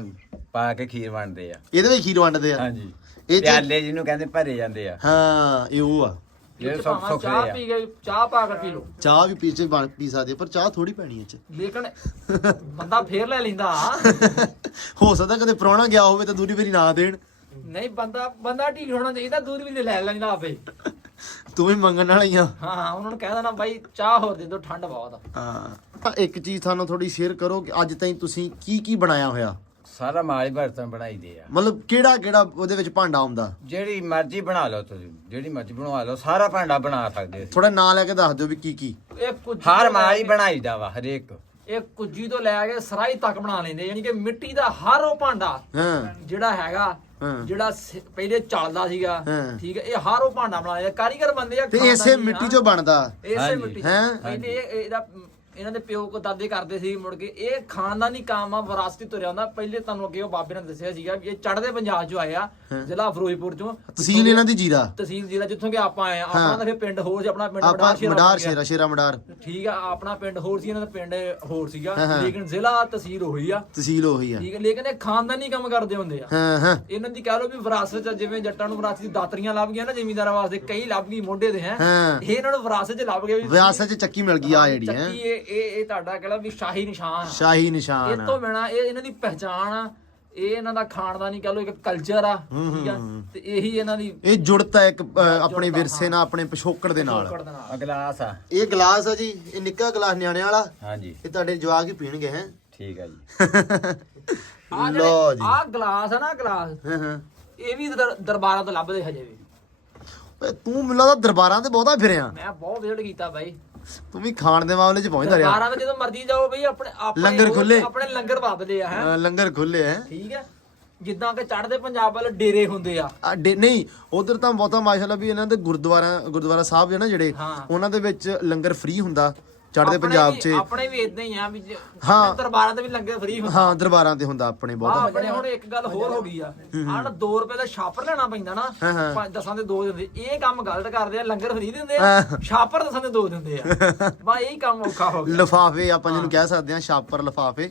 ਪਾ ਕੇ ਖੀਰ ਵੰਡਦੇ ਆ। ਇਹਦੇ ਵਿੱਚ ਖੀਰ ਵੰਡਦੇ ਆ? ਹਾਂਜੀ, ਇਹ ਪਿਆਲੇ ਜਿਹਨੂੰ ਕਹਿੰਦੇ ਭਰੇ ਜਾਂਦੇ ਆ। ਹਾਂ ਇਹ ਉਹ ਆ ਜਿਹੜੇ ਸੁੱਖ ਚਾਹ ਪੀ ਗਏ, ਚਾਹ ਪਾ ਕੇ ਪੀ ਲਓ। ਚਾਹ ਵੀ ਪੀ ਸਕਦੇ, ਪਰ ਚਾਹ ਥੋੜੀ ਪੈਣੀ ਇਹ 'ਚ। ਲੇਕਿਨ ਬੰਦਾ ਫੇਰ ਲੈ ਲੈਂਦਾ। ਹੋ ਸਕਦਾ ਕਦੇ ਪ੍ਰਾਹੁਣਾ ਗਿਆ ਹੋਵੇ ਤਾਂ ਦੂਰੀ ਫੇਰੀ ਨਾ ਦੇਣ। ਨਹੀਂ ਬੰਦਾ ਠੀਕ ਹੋਣਾ ਚਾਹੀਦਾ, ਦੂਰ ਵੀ ਲੈ ਲੈਂਦਾ ਆਪੇ। ਤੂੰ ਵੀ ਮੰਗਣ ਵਾਲਾ ਹੀ ਆ। ਹਾਂ ਉਹਨਾਂ ਨੂੰ ਕਹਿ ਦੇਣਾ ਬਾਈ ਚਾਹ ਹੋਰ ਦੇ ਦਿਓ, ਠੰਡ ਬਹੁਤ ਆ। ਹਾਂ ਇੱਕ ਚੀਜ਼ ਤੁਹਾਨੂੰ ਥੋੜੀ ਸ਼ੇਅਰ ਕਰੋ ਕਿ ਅੱਜ ਤਾਈਂ ਤੁਸੀਂ ਕੀ ਬਣਾਇਆ ਹੋਇਆ? ਸਾਰਾ ਮਾਲ ਬਰਤਨ ਬਣਾਈਦੇ ਆ। ਮਤਲਬ ਕਿਹੜਾ ਉਹਦੇ ਵਿੱਚ ਭਾਂਡਾ ਆਉਂਦਾ? ਜਿਹੜੀ ਮਰਜ਼ੀ ਬਣਾ ਲਓ ਤੁਸੀਂ, ਜਿਹੜੀ ਮਰਜ਼ੀ ਬਣਵਾ ਲਓ, ਸਾਰਾ ਭਾਂਡਾ ਬਣਾ ਸਕਦੇ ਹੋ। ਥੋੜਾ ਨਾਂ ਲੈ ਕੇ ਦੱਸ ਦਿਓ ਵੀ ਕੀ। ਇਹ ਕੁਝ ਹਰ ਮਾਲ ਹੀ ਬਣਾਈਦਾ ਵਾ ਹਰੇਕ। ਇਹ ਕੁੱਜੀ ਤੋਂ ਲੈ ਕੇ ਸਰਾਈ ਤੱਕ ਬਣਾ ਲੈਂਦੇ, ਯਾਨੀ ਕਿ ਮਿੱਟੀ ਦਾ ਹਰ ਉਹ ਭਾਂਡਾ ਜਿਹੜਾ ਹੈਗਾ, ਜਿਹੜਾ ਪਹਿਲੇ ਚੱਲਦਾ ਸੀਗਾ, ਠੀਕ ਹੈ, ਇਹ ਹਰ ਉਹ ਭਾਂਡਾ ਬਣਾ ਲਿਆ। ਕਾਰੀਗਰ ਬੰਦੇ ਆ ਤੇ ਇਸੇ ਮਿੱਟੀ ਚੋਂ ਬਣਦਾ? ਇਸੇ ਮਿੱਟੀ ਪਹਿਲੇ ਇਹਦਾ ਇਹਨਾਂ ਦੇ ਪਿਓ ਕੋ ਦਾਦੇ ਕਰਦੇ ਸੀ। ਮੁੜ ਕੇ ਇਹ ਖਾਨਦਾਨੀ ਕੰਮ ਆ, ਵਿਰਾਸਤੀ ਤੁਰਿਆ ਹੁੰਦਾ। ਪਹਿਲੇ ਤੁਹਾਨੂੰ ਅੱਗੇ ਉਹ ਬਾਬੇ ਨੇ ਦੱਸਿਆ ਸੀਗਾ ਵੀ ਇਹ ਚੜ੍ਹਦੇ ਪੰਜਾਬ ਚੋਂ ਆਏ ਆ, ਜ਼ਿਲ੍ਹਾ ਫਿਰੋਜ਼ਪੁਰ ਚੋਂ। ਤਹਿਸੀਲ ਇਹਨਾਂ ਦੀ ਜੀਰਾ? ਤਹਿਸੀਲ ਜੀਰਾ, ਜਿੱਥੋਂ ਕਿ ਆਪਾਂ ਆਏ ਆ। ਆਪਣਾ ਤਾਂ ਫਿਰ ਪਿੰਡ ਹੋਰ ਸੀ, ਆਪਣਾ ਪਿੰਡ ਮਡਾਰ ਸ਼ੇਰਾ ਮਡਾਰ, ਠੀਕ ਆ। ਆਪਣਾ ਪਿੰਡ ਹੋਰ ਸੀ, ਇਹਨਾਂ ਦਾ ਪਿੰਡ ਹੋਰ ਸੀਗਾ, ਲੇਕਿਨ ਜ਼ਿਲ੍ਹਾ ਤਹਿਸੀਲ ਉਹੀ ਆ। ਤਹਿਸੀਲ ਉਹੀ ਆ, ਠੀਕ ਹੈ। ਲੇਕਿਨ ਇਹ ਖਾਨਦਾਨੀ ਕੰਮ ਕਰਦੇ ਹੁੰਦੇ ਆ। ਇਹਨਾਂ ਦੀ ਕਹਿ ਲਓ ਵੀ ਵਿਰਾਸਤ ਚ, ਜਿਵੇਂ ਜੱਟਾਂ ਨੂੰ ਵਿਰਾਸਤ ਦੀ ਦਾਤਰੀਆਂ ਲੱਭ ਗਈਆਂ ਨਾ ਜ਼ਿਮੀਂਦਾਰਾਂ ਵਾਸਤੇ, ਕਈ ਲੱਭ ਗਈ ਮੋਢੇ ਦੇ। ਇਹ ਇਹਨਾਂ ਨੂੰ ਵਿਰਾਸਤ ਚ ਲੱਭ ਗਏ, ਵਿਰਾਸਤ ਚ ਚੱਕੀ ਮਿਲ ਗਈ ਆ ਜਿਹੜੀ ਹੈ। ਇਹ ਤੁਹਾਡਾ ਕਹਿ ਲਓ ਵੀ ਸ਼ਾਹੀ ਨਿਸ਼ਾਨ। ਸ਼ਾਹੀ ਨਿਸ਼ਾਨ ਇਹ ਤੋਂ ਬਿਨਾਂ ਇਹ ਇਹਨਾਂ ਦੀ ਪਹਿਚਾਣ ਆ, ਇਹ ਇਹਨਾਂ ਦਾ ਖਾਨਦਾਨੀ ਕਹਿ ਲਓ ਇੱਕ ਕਲਚਰ ਆ, ਠੀਕ ਆ। ਤੇ ਇਹੀ ਇਹਨਾਂ ਦੀ ਇਹ ਜੁੜਤਾ ਇੱਕ ਆਪਣੇ ਵਿਰਸੇ ਨਾਲ, ਆਪਣੇ ਪਿਛੋਕੜ ਦੇ ਨਾਲ। ਗਲਾਸ ਆ, ਇਹ ਗਲਾਸ ਆ ਜੀ, ਇਹ ਨਿੱਕਾ ਗਲਾਸ ਨਿਆਣਿਆਂ ਵਾਲਾ। ਹਾਂਜੀ, ਇਹ ਤੁਹਾਡੇ ਜਵਾਕ ਹੀ ਪੀਣਗੇ ਹੈ? ਠੀਕ ਆ ਜੀ। ਲੋ ਜੀ ਆਹ ਗਲਾਸ ਆ ਨਾ, ਗਲਾਸ ਇਹ ਵੀ ਦਰਬਾਰਾਂ ਤੋਂ ਲੱਭਦੇ ਹਜੇ ਵੀ। ਤੂੰ ਮੈਨੂੰ ਲੱਗਦਾ ਦਰਬਾਰਾਂ ਤੇ ਬਹੁਤਾ ਫਿਰਿਆ। ਮੈਂ ਬਹੁਤ ਵਿਜ਼ਿਟ ਕੀਤਾ ਬਾਈ। ਤੂੰ ਵੀ ਖਾਣ ਦੇ ਮਾਮਲੇ 'ਚ ਪਹੁੰਚਦਾ ਰਿਹਾ। ਦਰਬਾਰਾਂ ਤੇ ਜਦੋਂ ਮਰਜ਼ੀ ਜਾਓ ਬਈ, ਆਪਣੇ ਲੰਗਰ ਖੁੱਲੇ, ਆਪਣੇ ਲੰਗਰ ਵੱਧਦੇ ਆ। ਹੈ ਲੰਗਰ ਖੁੱਲੇ ਹੈ, ਠੀਕ ਹੈ। ਜਿੱਦਾਂ ਕਿ ਚੜ੍ਹਦੇ ਪੰਜਾਬ ਵੱਲ ਡੇਰੇ ਹੁੰਦੇ ਆ। ਨਹੀਂ ਉਧਰ ਤਾਂ ਬਹੁਤਾ ਮਾਸ਼ਾਅੱਲਾ ਵੀ ਇਹਨਾਂ ਦੇ ਗੁਰਦੁਆਰਾ ਸਾਹਿਬ ਹੈ ਨਾ ਜਿਹੜੇ, ਉਹਨਾਂ ਦੇ ਵਿੱਚ ਲੰਗਰ ਫ੍ਰੀ ਹੁੰਦਾ ਚੜ੍ਹਦੇ ਪੰਜਾਬ 'ਚ। ਆਪਣੇ ਵੀ ਇਦਾਂ ਹੀ ਆ ਵੀ ਦਰਬਾਰਾਂ ਤੇ ਵੀ ਲੰਗਰ ਫ੍ਰੀ ਹੁੰਦਾ। ਹਾਂ ਦਰਬਾਰਾਂ ਤੇ ਹੁੰਦਾ ਆਪਣੇ ਬਹੁਤ। ਆਪਣੇ ਹੁਣ ਇੱਕ ਗੱਲ ਹੋਰ ਹੋ ਗਈ ਆ, ਆਹ 2 ਰੁਪਏ ਦਾ ਛਾਪਰ ਲੈਣਾ ਪੈਂਦਾ ਨਾ, 10 ਦੇ 2 ਦਿੰਦੇ। ਇਹ ਕੰਮ ਗਲਤ ਕਰਦੇ ਆ, ਲੰਗਰ ਫ੍ਰੀ ਦਿੰਦੇ ਆ, ਛਾਪਰ 10 ਦੇ 2 ਦਿੰਦੇ ਆ। ਬਾ ਇਹੀ ਕੰਮ ਔਖਾ ਹੋ ਗਿਆ। ਲਿਫਾਫੇ ਆਪਾਂ ਜਿਹਨੂੰ ਕਹਿ ਸਕਦੇ ਆ, ਛਾਪਰ ਲਿਫਾਫੇ।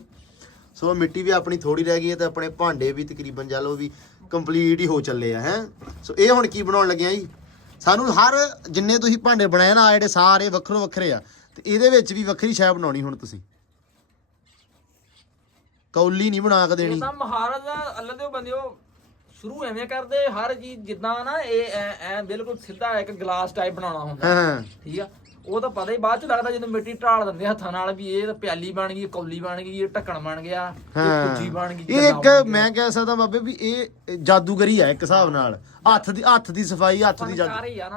ਸੋ ਮਿੱਟੀ ਵੀ ਆਪਣੀ ਥੋੜੀ ਰਹਿ ਗਈ ਹੈ ਤੇ ਆਪਣੇ ਭਾਂਡੇ ਵੀ ਤਕਰੀਬਨ ਜਾ ਲਓ ਵੀ ਕੰਪਲੀਟ ਹੀ ਹੋ ਚੱਲੇ ਆ। ਹੈ ਸੋ ਇਹ ਹੁਣ ਕੀ ਬਣਾਉਣ ਲੱਗਿਆ ਜੀ? ਸਾਨੂੰ ਹਰ ਜਿੰਨੇ ਤੁਸੀਂ ਭਾਂਡੇ ਬਣਾਏ ਨਾ, ਜਿਹੜੇ ਸਾਰੇ ਵੱਖਰੋ ਵੱਖਰੇ ਆ, ਤੇ ਇਹਦੇ ਵਿੱਚ ਵੀ ਵੱਖਰੀ ਸ਼ੈ ਬਣਾਉਣੀ ਹੁਣ ਤੁਸੀਂ। ਕੌਲੀ ਨਹੀਂ ਬਣਾ ਕੇ ਦੇਣੀ। ਤਾਂ ਮਹਾਰਾਜ ਦਾ ਅੱਲਾ ਦੇ ਬੰਦਿਓ ਸ਼ੁਰੂ ਐਵੇਂ ਕਰਦੇ, ਹਰ ਚੀਜ਼ ਜਿੱਦਾਂ ਨਾ ਇਹ ਐ ਬਿਲਕੁਲ ਸਿੱਧਾ ਇੱਕ ਗਲਾਸ ਟਾਈਪ ਬਣਾਉਣਾ ਹੁੰਦਾ, ਠੀਕ ਆ। ਉਹ ਤਾਂ ਪਤਾ ਹੀ ਬਾਅਦ ਚ ਲੱਗਦਾ ਜਦੋਂ ਮਿੱਟੀ ਢਾਲ ਦਿੰਦੇ ਹੱਥਾਂ ਨਾਲ ਵੀ ਇਹ ਤਾਂ ਪਿਆਲੀ ਬਣ ਗਈ, ਕੌਲੀ ਬਣ ਗਈ, ਇਹ ਢੱਕਣ ਬਣ ਗਿਆ, ਇਹ ਕੁੱਜੀ ਬਣ ਗਈ। ਇਹ ਇੱਕ ਮੈਂ ਕਹਿ ਸਕਦਾ ਬਾਬੇ ਵੀ ਇਹ ਜਾਦੂਗਰੀ ਆ ਇੱਕ ਹਿਸਾਬ ਨਾਲ। ਹੱਥ ਦੀ ਸਫਾਈ, ਹੱਥ ਦੀ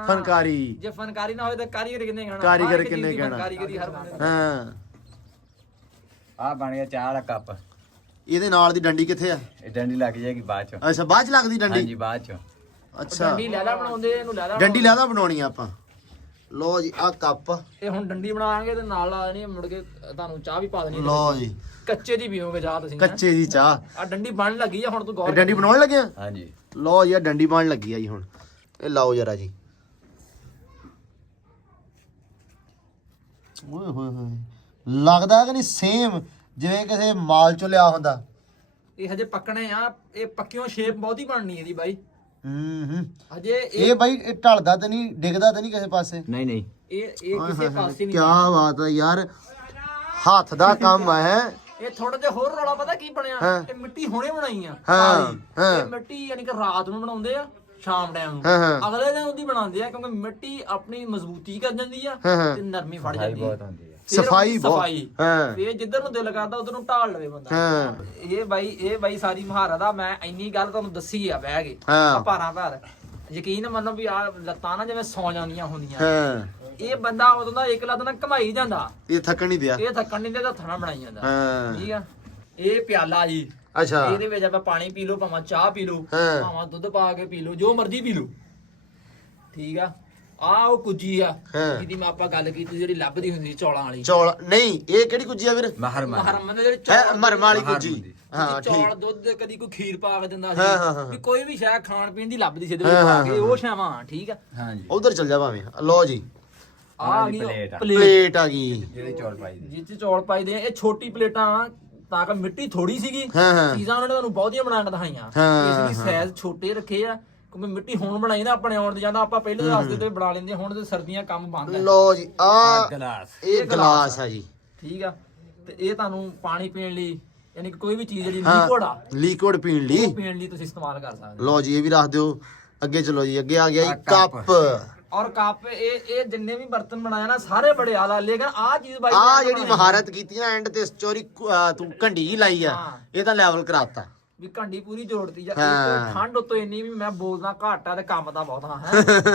ਫਨਕਾਰੀ। ਜੇ ਫਨਕਾਰੀ ਨਾ ਹੋਵੇ ਤਾਂ ਕਾਰੀਗਰ ਕਿੰਨੇ ਕਹਿਣਾ? ਕਾਰੀਗਰ ਕਿੰਨੇ ਕਹਿਣਾ? ਕਾਰੀਗਰੀ ਹਰ ਬੰਦੇ। ਹਾਂ ਆ ਬਣ ਗਿਆ ਚਾਹ ਵਾਲਾ ਕੱਪ। ਇਹਦੇ ਨਾਲ ਦੀ ਡੰਡੀ ਕਿੱਥੇ ਆ? ਇਹ ਡੰਡੀ ਲੱਗ ਜਾਏਗੀ ਬਾਅਦ ਚ। ਅੱਛਾ ਬਾਅਦ ਚ ਲੱਗਦੀ ਡੰਡੀ? ਹਾਂਜੀ ਬਾਅਦ ਚ। ਅੱਛਾ ਡੰਡੀ ਲੈਦਾ ਬਣਾਉਂਦੇ, ਇਹਨੂੰ ਲੈਦਾ ਡੰਡੀ ਲੈਦਾ ਬਣਾਉਣੀ ਆ ਆਪਾਂ। ਲੋ ਜੀ ਆ ਕੱਪ, ਇਹ ਹੁਣ ਡੰਡੀ ਬਣਾਵਾਂਗੇ ਤੇ ਨਾਲ ਲਾ ਦੇਣੀ, ਮੁੜ ਕੇ ਤੁਹਾਨੂੰ ਚਾਹ ਵੀ ਪਾ ਦੇਣੀ। ਲੋ ਜੀ ਕੱਚੇ ਦੀ ਪੀਓਗੇ ਚਾਹ ਤੁਸੀਂ? ਕੱਚੇ ਦੀ ਚਾਹ। ਆ ਡੰਡੀ ਬਣ ਲੱਗੀ ਆ ਹੁਣ, ਤੂੰ ਗੌਰ। ਡੰਡੀ ਬਣਾਉਣ ਲੱਗਿਆ? ਹਾਂਜੀ। ਲੋ ਜੀ ਆ ਡੰਡੀ ਬਣ ਲੱਗੀ ਆ ਜੀ ਹੁਣ। ਇਹ ਲਾਓ ਜਰਾ ਜੀ। ਓਏ ਹੋਏ ਹੋਏ ਲੱਗਦਾ ਕਿ ਨਹੀਂ ਸੇਮ ਜਿਵੇਂ ਕਿਸੇ ਮਾਲ ਚੋਂ ਲਿਆ ਹੁੰਦਾ। ਇਹ ਹਜੇ ਪੱਕਣੇ ਆ, ਇਹ ਪੱਕਿਓ ਸ਼ੇਪ ਬਹੁਤੀ ਬਣਨੀ ਇਹਦੀ ਬਾਈ। ਹਜੇ ਇਹ ਬਾਈ ਇਹ ਢਲਦਾ ਤੇ ਨਹੀਂ, ਡਿੱਗਦਾ ਤੇ ਨਹੀਂ ਕਿਸੇ ਪਾਸੇ? ਨਹੀਂ ਇਹ ਕਿਸੇ ਪਾਸੇ ਨਹੀਂ। ਕੀ ਬਾਤ ਹੈ ਯਾਰ, ਹੱਥ ਦਾ ਕੰਮ ਹੈ। ਇਹ ਥੋੜਾ ਜਿਹਾ ਹੋਰ ਰੌਲਾ ਪਤਾ ਕੀ ਬਣਿਆ, ਇਹ ਮਿੱਟੀ ਹੁਣੇ ਬਣਾਈ ਆ। ਇਹ ਮਿੱਟੀ ਯਾਨੀ ਕਿ ਰਾਤ ਨੂੰ ਬਣਾਉਂਦੇ ਆ, ਸ਼ਾਮ ਟਾਈਮ ਨੂੰ ਅਗਲੇ ਦਿਨ ਉਹਦੀ ਬਣਾਉਂਦੇ ਆ, ਕਿਉਂਕਿ ਮਿੱਟੀ ਆਪਣੀ ਮਜ਼ਬੂਤੀ ਕਰ ਜਾਂਦੀ ਆ ਤੇ ਨਰਮੀ ਫੜ ਜਾਂਦੀ ਆ, ਸਫਾਈ ਫੇਰ ਜਿੱਧਰ ਨੂੰ ਦਿਲ ਕਰਦਾ ਉਧਰ ਨੂੰ ਢਾਲ ਲਵੇ ਬੰਦਾ। ਇਹ ਬਾਈ ਸਾਰੀ ਮਹਾਰਤ ਆ। ਮੈਂ ਇੰਨੀ ਗੱਲ ਤੁਹਾਨੂੰ ਦੱਸੀ ਆ ਬਹਿ ਕੇ ਭਾਰਾਂ ਭਾਰ, ਯਕੀਨ ਮੰਨੋ ਵੀ ਆ ਲੱਤਾਂ ਨਾ ਜਿਵੇਂ ਸੌ ਜਾਂਦੀਆਂ ਹੁੰਦੀਆਂ। ਇਹ ਬੰਦਾ ਉਦੋਂ ਦਾ ਇੱਕ ਲੱਤ ਨਾਲ ਘਮਾਈ ਜਾਂਦਾ, ਇਹ ਥੱਕਣ ਨਹੀਂ ਦਿਆ, ਇਹ ਥੱਕਣ ਨਹੀਂ ਦਿਆ, ਥਣਾ ਬਣਾਈ ਜਾਂਦਾ। ਠੀਕ ਆ, ਇਹ ਪਿਆਲਾ ਜੀ, ਅੱਛਾ ਇਹਦੇ ਵਿੱਚ ਆਪਾਂ ਪਾਣੀ ਪੀ ਲਓ, ਭਾਵੇਂ ਚਾਹ ਪੀ ਲਓ, ਭਾਵੇਂ ਦੁੱਧ ਪਾ ਕੇ ਪੀ ਲਓ, ਜੋ ਮਰਜ਼ੀ ਪੀ ਲਓ। ਠੀਕ ਆ, ਆ ਉਹ ਕੁੱਜੀ ਆ ਜਿਹਦੀ ਮੈਂ ਆਪਾਂ ਗੱਲ ਕੀਤੀ, ਜਿਹੜੀ ਲੱਭਦੀ ਹੁੰਦੀ ਚੌਲਾਂ ਵਾਲੀ। ਚੌਲ ਨਹੀਂ, ਇਹ ਕਿਹੜੀ ਕੁੱਜੀ ਆ ਵੀਰ? ਮਹਰਮ ਦੇ ਜਿਹੜੇ ਮਰਮ ਵਾਲੀ ਕੁੱਜੀ। ਹਾਂ ਚੌਲ ਦੁੱਧ ਕਦੀ ਕੋਈ ਖੀਰ ਪਾ ਕੇ ਦਿੰਦਾ ਸੀ, ਵੀ ਕੋਈ ਵੀ ਸ਼ਾਇਦ ਖਾਣ ਪੀਣ ਦੀ ਲੱਭਦੀ ਸੀ ਇਹਦੇ ਵਿੱਚ ਪਾ ਕੇ, ਉਹ ਸ਼ਾਵਾਂ। ਠੀਕ ਆ, ਹਾਂਜੀ ਉਧਰ ਚੱਲ ਜਾ ਭਾਵੇਂ। ਲਓ ਜੀ, ਆ ਗਈ ਪਲੇਟ ਆ ਗਈ ਜਿਹੜੇ ਚੌਲ ਪਾਈ ਜਿੱਥੇ ਚੌਲ ਪਾਈਦੇ ਆ। ਇਹ ਛੋਟੀ ਪਲੇਟਾਂ ਤਾਂ ਕਿ ਮਿੱਟੀ ਥੋੜੀ ਸੀਗੀ, ਚੀਜ਼ਾਂ ਉਹਨਾਂ ਨੇ ਤੁਹਾਨੂੰ ਬਹੁਤੀਆਂ ਬਣਾ ਕੇ ਦਿਖਾਈਆਂ, ਇਸ ਲਈ ਸਾਈਜ਼ ਛੋਟੇ ਰੱਖੇ ਆ, ਕਿਉਂਕਿ ਮਿੱਟੀ ਹੁਣ ਬਣਾਈ ਨਾ ਆਪਣੇ ਆਉਣ ਤੇ ਜਾਂਦਾ। ਆਪਾਂ ਪਹਿਲੇ ਰਸਤੇ ਤੇ ਬਣਾ ਲੈਂਦੇ, ਹੁਣ ਤੇ ਸਰਦੀਆਂ ਕੰਮ ਬੰਦ ਹੈ। ਲਓ ਜੀ, ਆ ਗਲਾਸ, ਇਹ ਗਲਾਸ ਆ ਜੀ। ਠੀਕ ਆ, ਤੇ ਇਹ ਤੁਹਾਨੂੰ ਪਾਣੀ ਪੀਣ ਲਈ, ਯਾਨੀ ਕਿ ਕੋਈ ਵੀ ਚੀਜ਼ ਜਿਹੜੀ ਲਿਕੁਇਡ ਆ, ਲਿਕੁਇਡ ਪੀਣ ਲਈ, ਉਹ ਪੀਣ ਲਈ ਤੁਸੀਂ ਇਸਤੇਮਾਲ ਕਰ ਸਕਦੇ ਹੋ। ਲਓ ਜੀ, ਇਹ ਵੀ ਰੱਖ ਦਿਓ ਅੱਗੇ। ਚਲੋ ਜੀ, ਅੱਗੇ ਆ ਗਿਆ ਜੀ ਕੱਪ। ਔਰ ਕੱਪ, ਇਹ ਜਿੰਨੇ ਵੀ ਬਰਤਨ ਬਣਾਇਆ ਨਾ ਸਾਰੇ ਬੜੇ ਆਲਾ, ਲੇਕਿਨ ਆ ਚੀਜ਼ ਬਾਈ ਆ ਜਿਹੜੀ ਮਹਾਰਤ ਕੀਤੀ ਨਾ ਐਂਡ ਤੇ ਚੋਰੀ ਤੂੰ ਘੰਡੀ ਜੀ ਲਾਈ ਆ, ਇਹ ਤਾਂ ਲੈਵਲ ਕਰਾਤਾ ਵੀ ਘੰਡੀ ਪੂਰੀ ਜੋੜਤੀ ਜਾਂ ਇੱਕ ਠੰਡ ਉਤੋਂ ਇੰਨੀ ਵੀ ਮੈਂ ਬੋਲਦਾ ਘੱਟ ਆ ਤੇ ਕੰਮ ਦਾ ਬਹੁਤ ਹੈ।